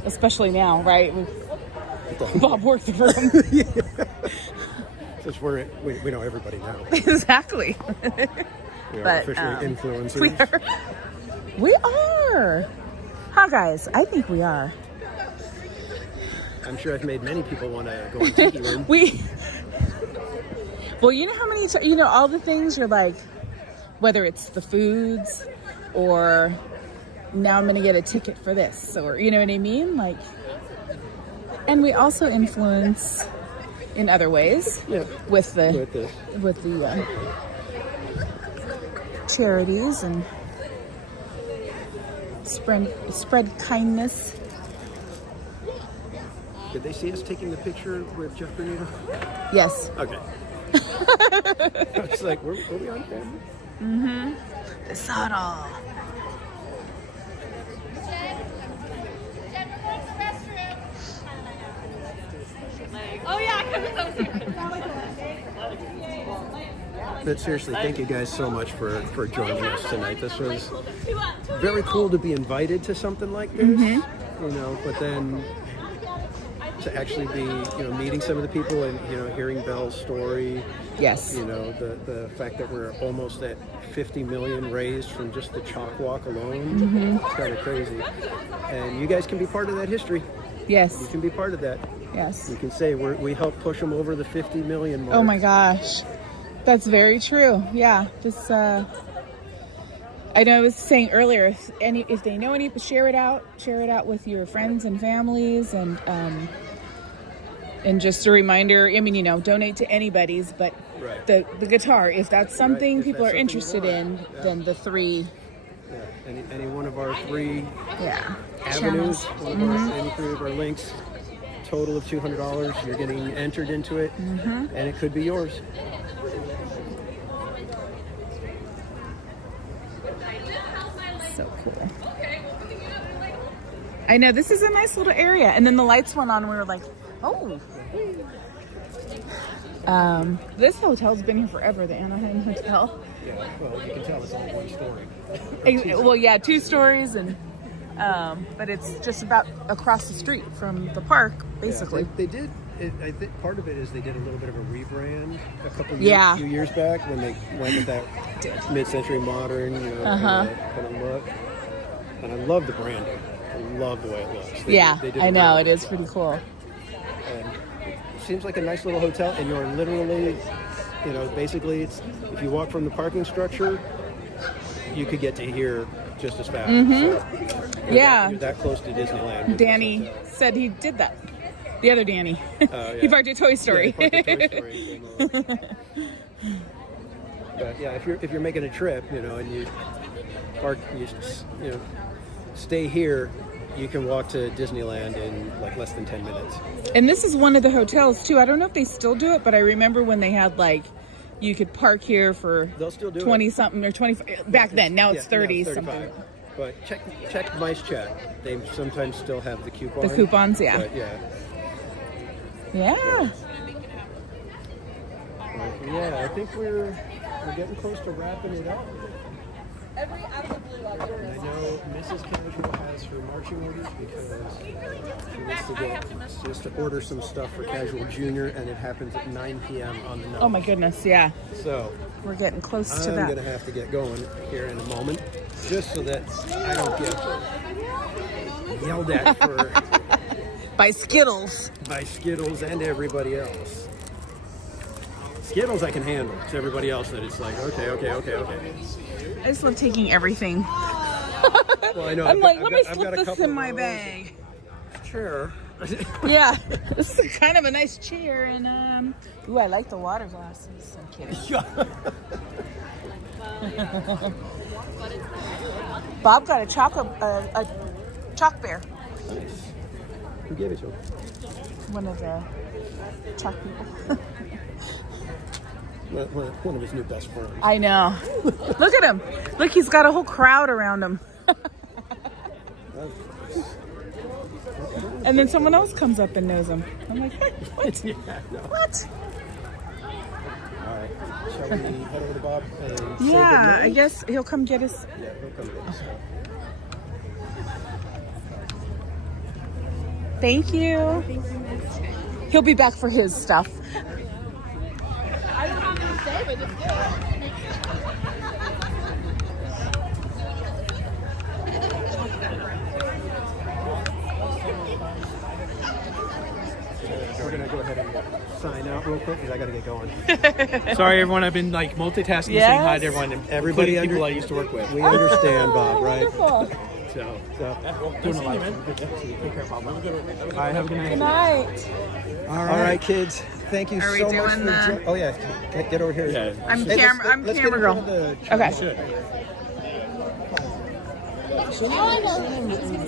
especially now, right? With Bob Wortham. since we know everybody now. Exactly. We are But, officially influencers. We are. Huh, guys? I think we are. I'm sure I've made many people want to go on Tiki Room. Well, you know how many, all the things you're like, whether it's the foods or now I'm going to get a ticket for this, or you know what I mean? Like, and we also influence in other ways with the charities and spread kindness. Did they see us taking the picture with Jeff Granito? Yes. Okay. I was like, were we on camera? Mm-hmm. They saw it all. Oh yeah, But seriously, thank you guys so much for joining us tonight. This was very cool to be invited to something like this, but then to actually be, meeting some of the people and, hearing Belle's story. Yes. The fact that we're almost at 50 million raised from just the CHOC Walk alone. It's kind of crazy. And you guys can be part of that history. Yes. You can be part of that. Yes. You can say we helped push them over the 50 million mark. Oh my gosh. That's very true. Yeah. This, I know I was saying earlier, if they know any, share it out with your friends and families, and just a reminder, I mean, donate to anybody's, but right. the guitar, if that's something If people that's are something interested you in, want. then the 3 any one of our 3 channels. avenues, any 3 of our links, total of $200, you're getting entered into it, and it could be yours. So cool. I know, this is a nice little area. And then the lights went on and we were like, oh. This hotel's been here forever, the Anaheim Hotel. Yeah, well, you can tell it's only 1 story. Well, yeah, 2 stories, and but it's just about across the street from the park, basically. Yeah, they did. I think part of it is they did a little bit of a rebrand a few years back when they went with that mid-century modern, kind of look. And I love the branding. I love the way it looks. I know, it is pretty cool. And it seems like a nice little hotel, and you're literally, basically, it's if you walk from the parking structure, you could get to here just as fast. So you're that close to Disneyland. Danny said he did that. The other Danny. He parked at Toy Story. Yeah, he parked at Toy Story. But yeah, if you're making a trip, and you park, stay here, you can walk to Disneyland in like less than 10 minutes. And this is one of the hotels too. I don't know if they still do it, but I remember when they had you could park here for they'll still do 20 something or 25 back then. Now it's 30 something. But check Mice Chat. They sometimes still have the coupons. The coupons, yeah. But yeah. Yeah. Yeah, I think we're getting close to wrapping it up. And I know Mrs. Casual has her marching orders because she wants to order some stuff for Casual Junior, and it happens at 9 p.m. on the night. Oh my goodness, yeah. So we're getting close to that. I'm going to have to get going here in a moment, just so that I don't get yelled at for by Skittles and everybody else. Skittles I can handle. It's everybody else that it's like, okay. I just love taking everything. Well, I know. I'm let me slip this in my bag. Sure. Yeah, this is kind of a nice chair, and ooh, I like the water glasses. I'm kidding. Bob got a choco bear. Nice. Who gave it to him? One of the CHOC people. One of his new best friends. I know. Look at him. Look, he's got a whole crowd around him. And then someone else comes up and knows him. I'm like, what? Yeah, no. What? All right. Shall we head over to Bob and say Yeah, goodnight? I guess he'll come get us. Yeah, he'll come get us. Thank you. He'll be back for his stuff. I don't have to say, but just do it. We're going to go ahead and sign out real quick because I got to get going. Sorry, everyone. I've been like multitasking, Yes. saying hi to everyone, Everybody including people I used to work with. We understand, Bob, right? Wonderful. So, Doing a lot of fun. Take care, Bob. All right, have a good night. Good night. All right, kids. Thank you Are we so much doing for the- Oh, yeah. Get over here. Yeah. I'm Hey, I'm let's camera get in girl. front of the- Okay. Should.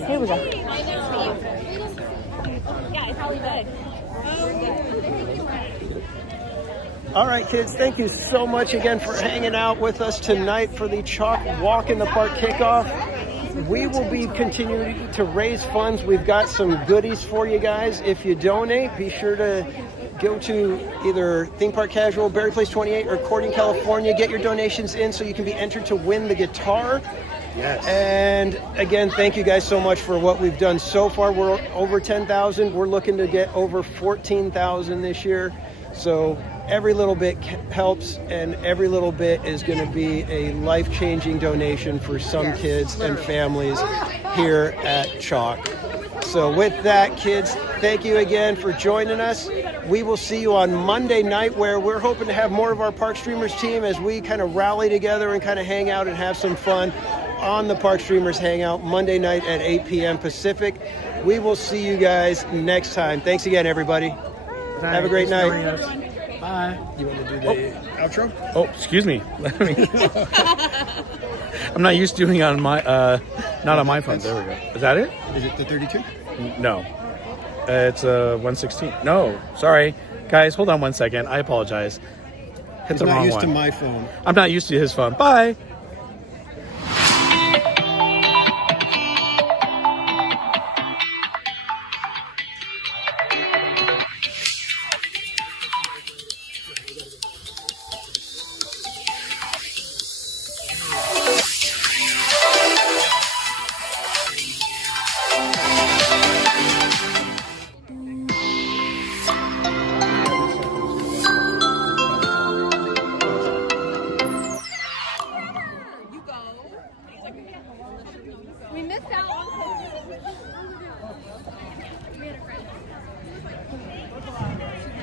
Here we go. Yeah, it's probably big. All right, kids, thank you so much again for hanging out with us tonight for the CHOC Walk in the Park kickoff. We will be continuing to raise funds. We've got some goodies for you guys. If you donate, be sure to go to either Theme Park Casual, Berry Place 28, or Cordy, California. Get your donations in so you can be entered to win the guitar. Yes. And again, thank you guys so much for what we've done so far. We're over 10,000. We're looking to get over 14,000 this year. So every little bit helps, and every little bit is going to be a life-changing donation for some kids and families here at CHOC. So with that, kids, thank you again for joining us. We will see you on Monday night, where we're hoping to have more of our Park Streamers team as we kind of rally together and kind of hang out and have some fun on the Park Streamers Hangout Monday night at 8 p.m. Pacific. We will see you guys next time. Thanks again, everybody. Have a great night. Bye. You want to do the outro? Oh, excuse me. I'm not used to doing it on my, not on my phone. There we go. Is that it? Is it the 32? No. It's 116. No, sorry. Guys, hold on 1 second. I apologize. Hit He's the not wrong used one. to my phone. I'm not used to his phone. Bye. We missed out on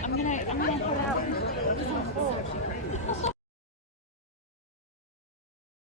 I'm gonna put out.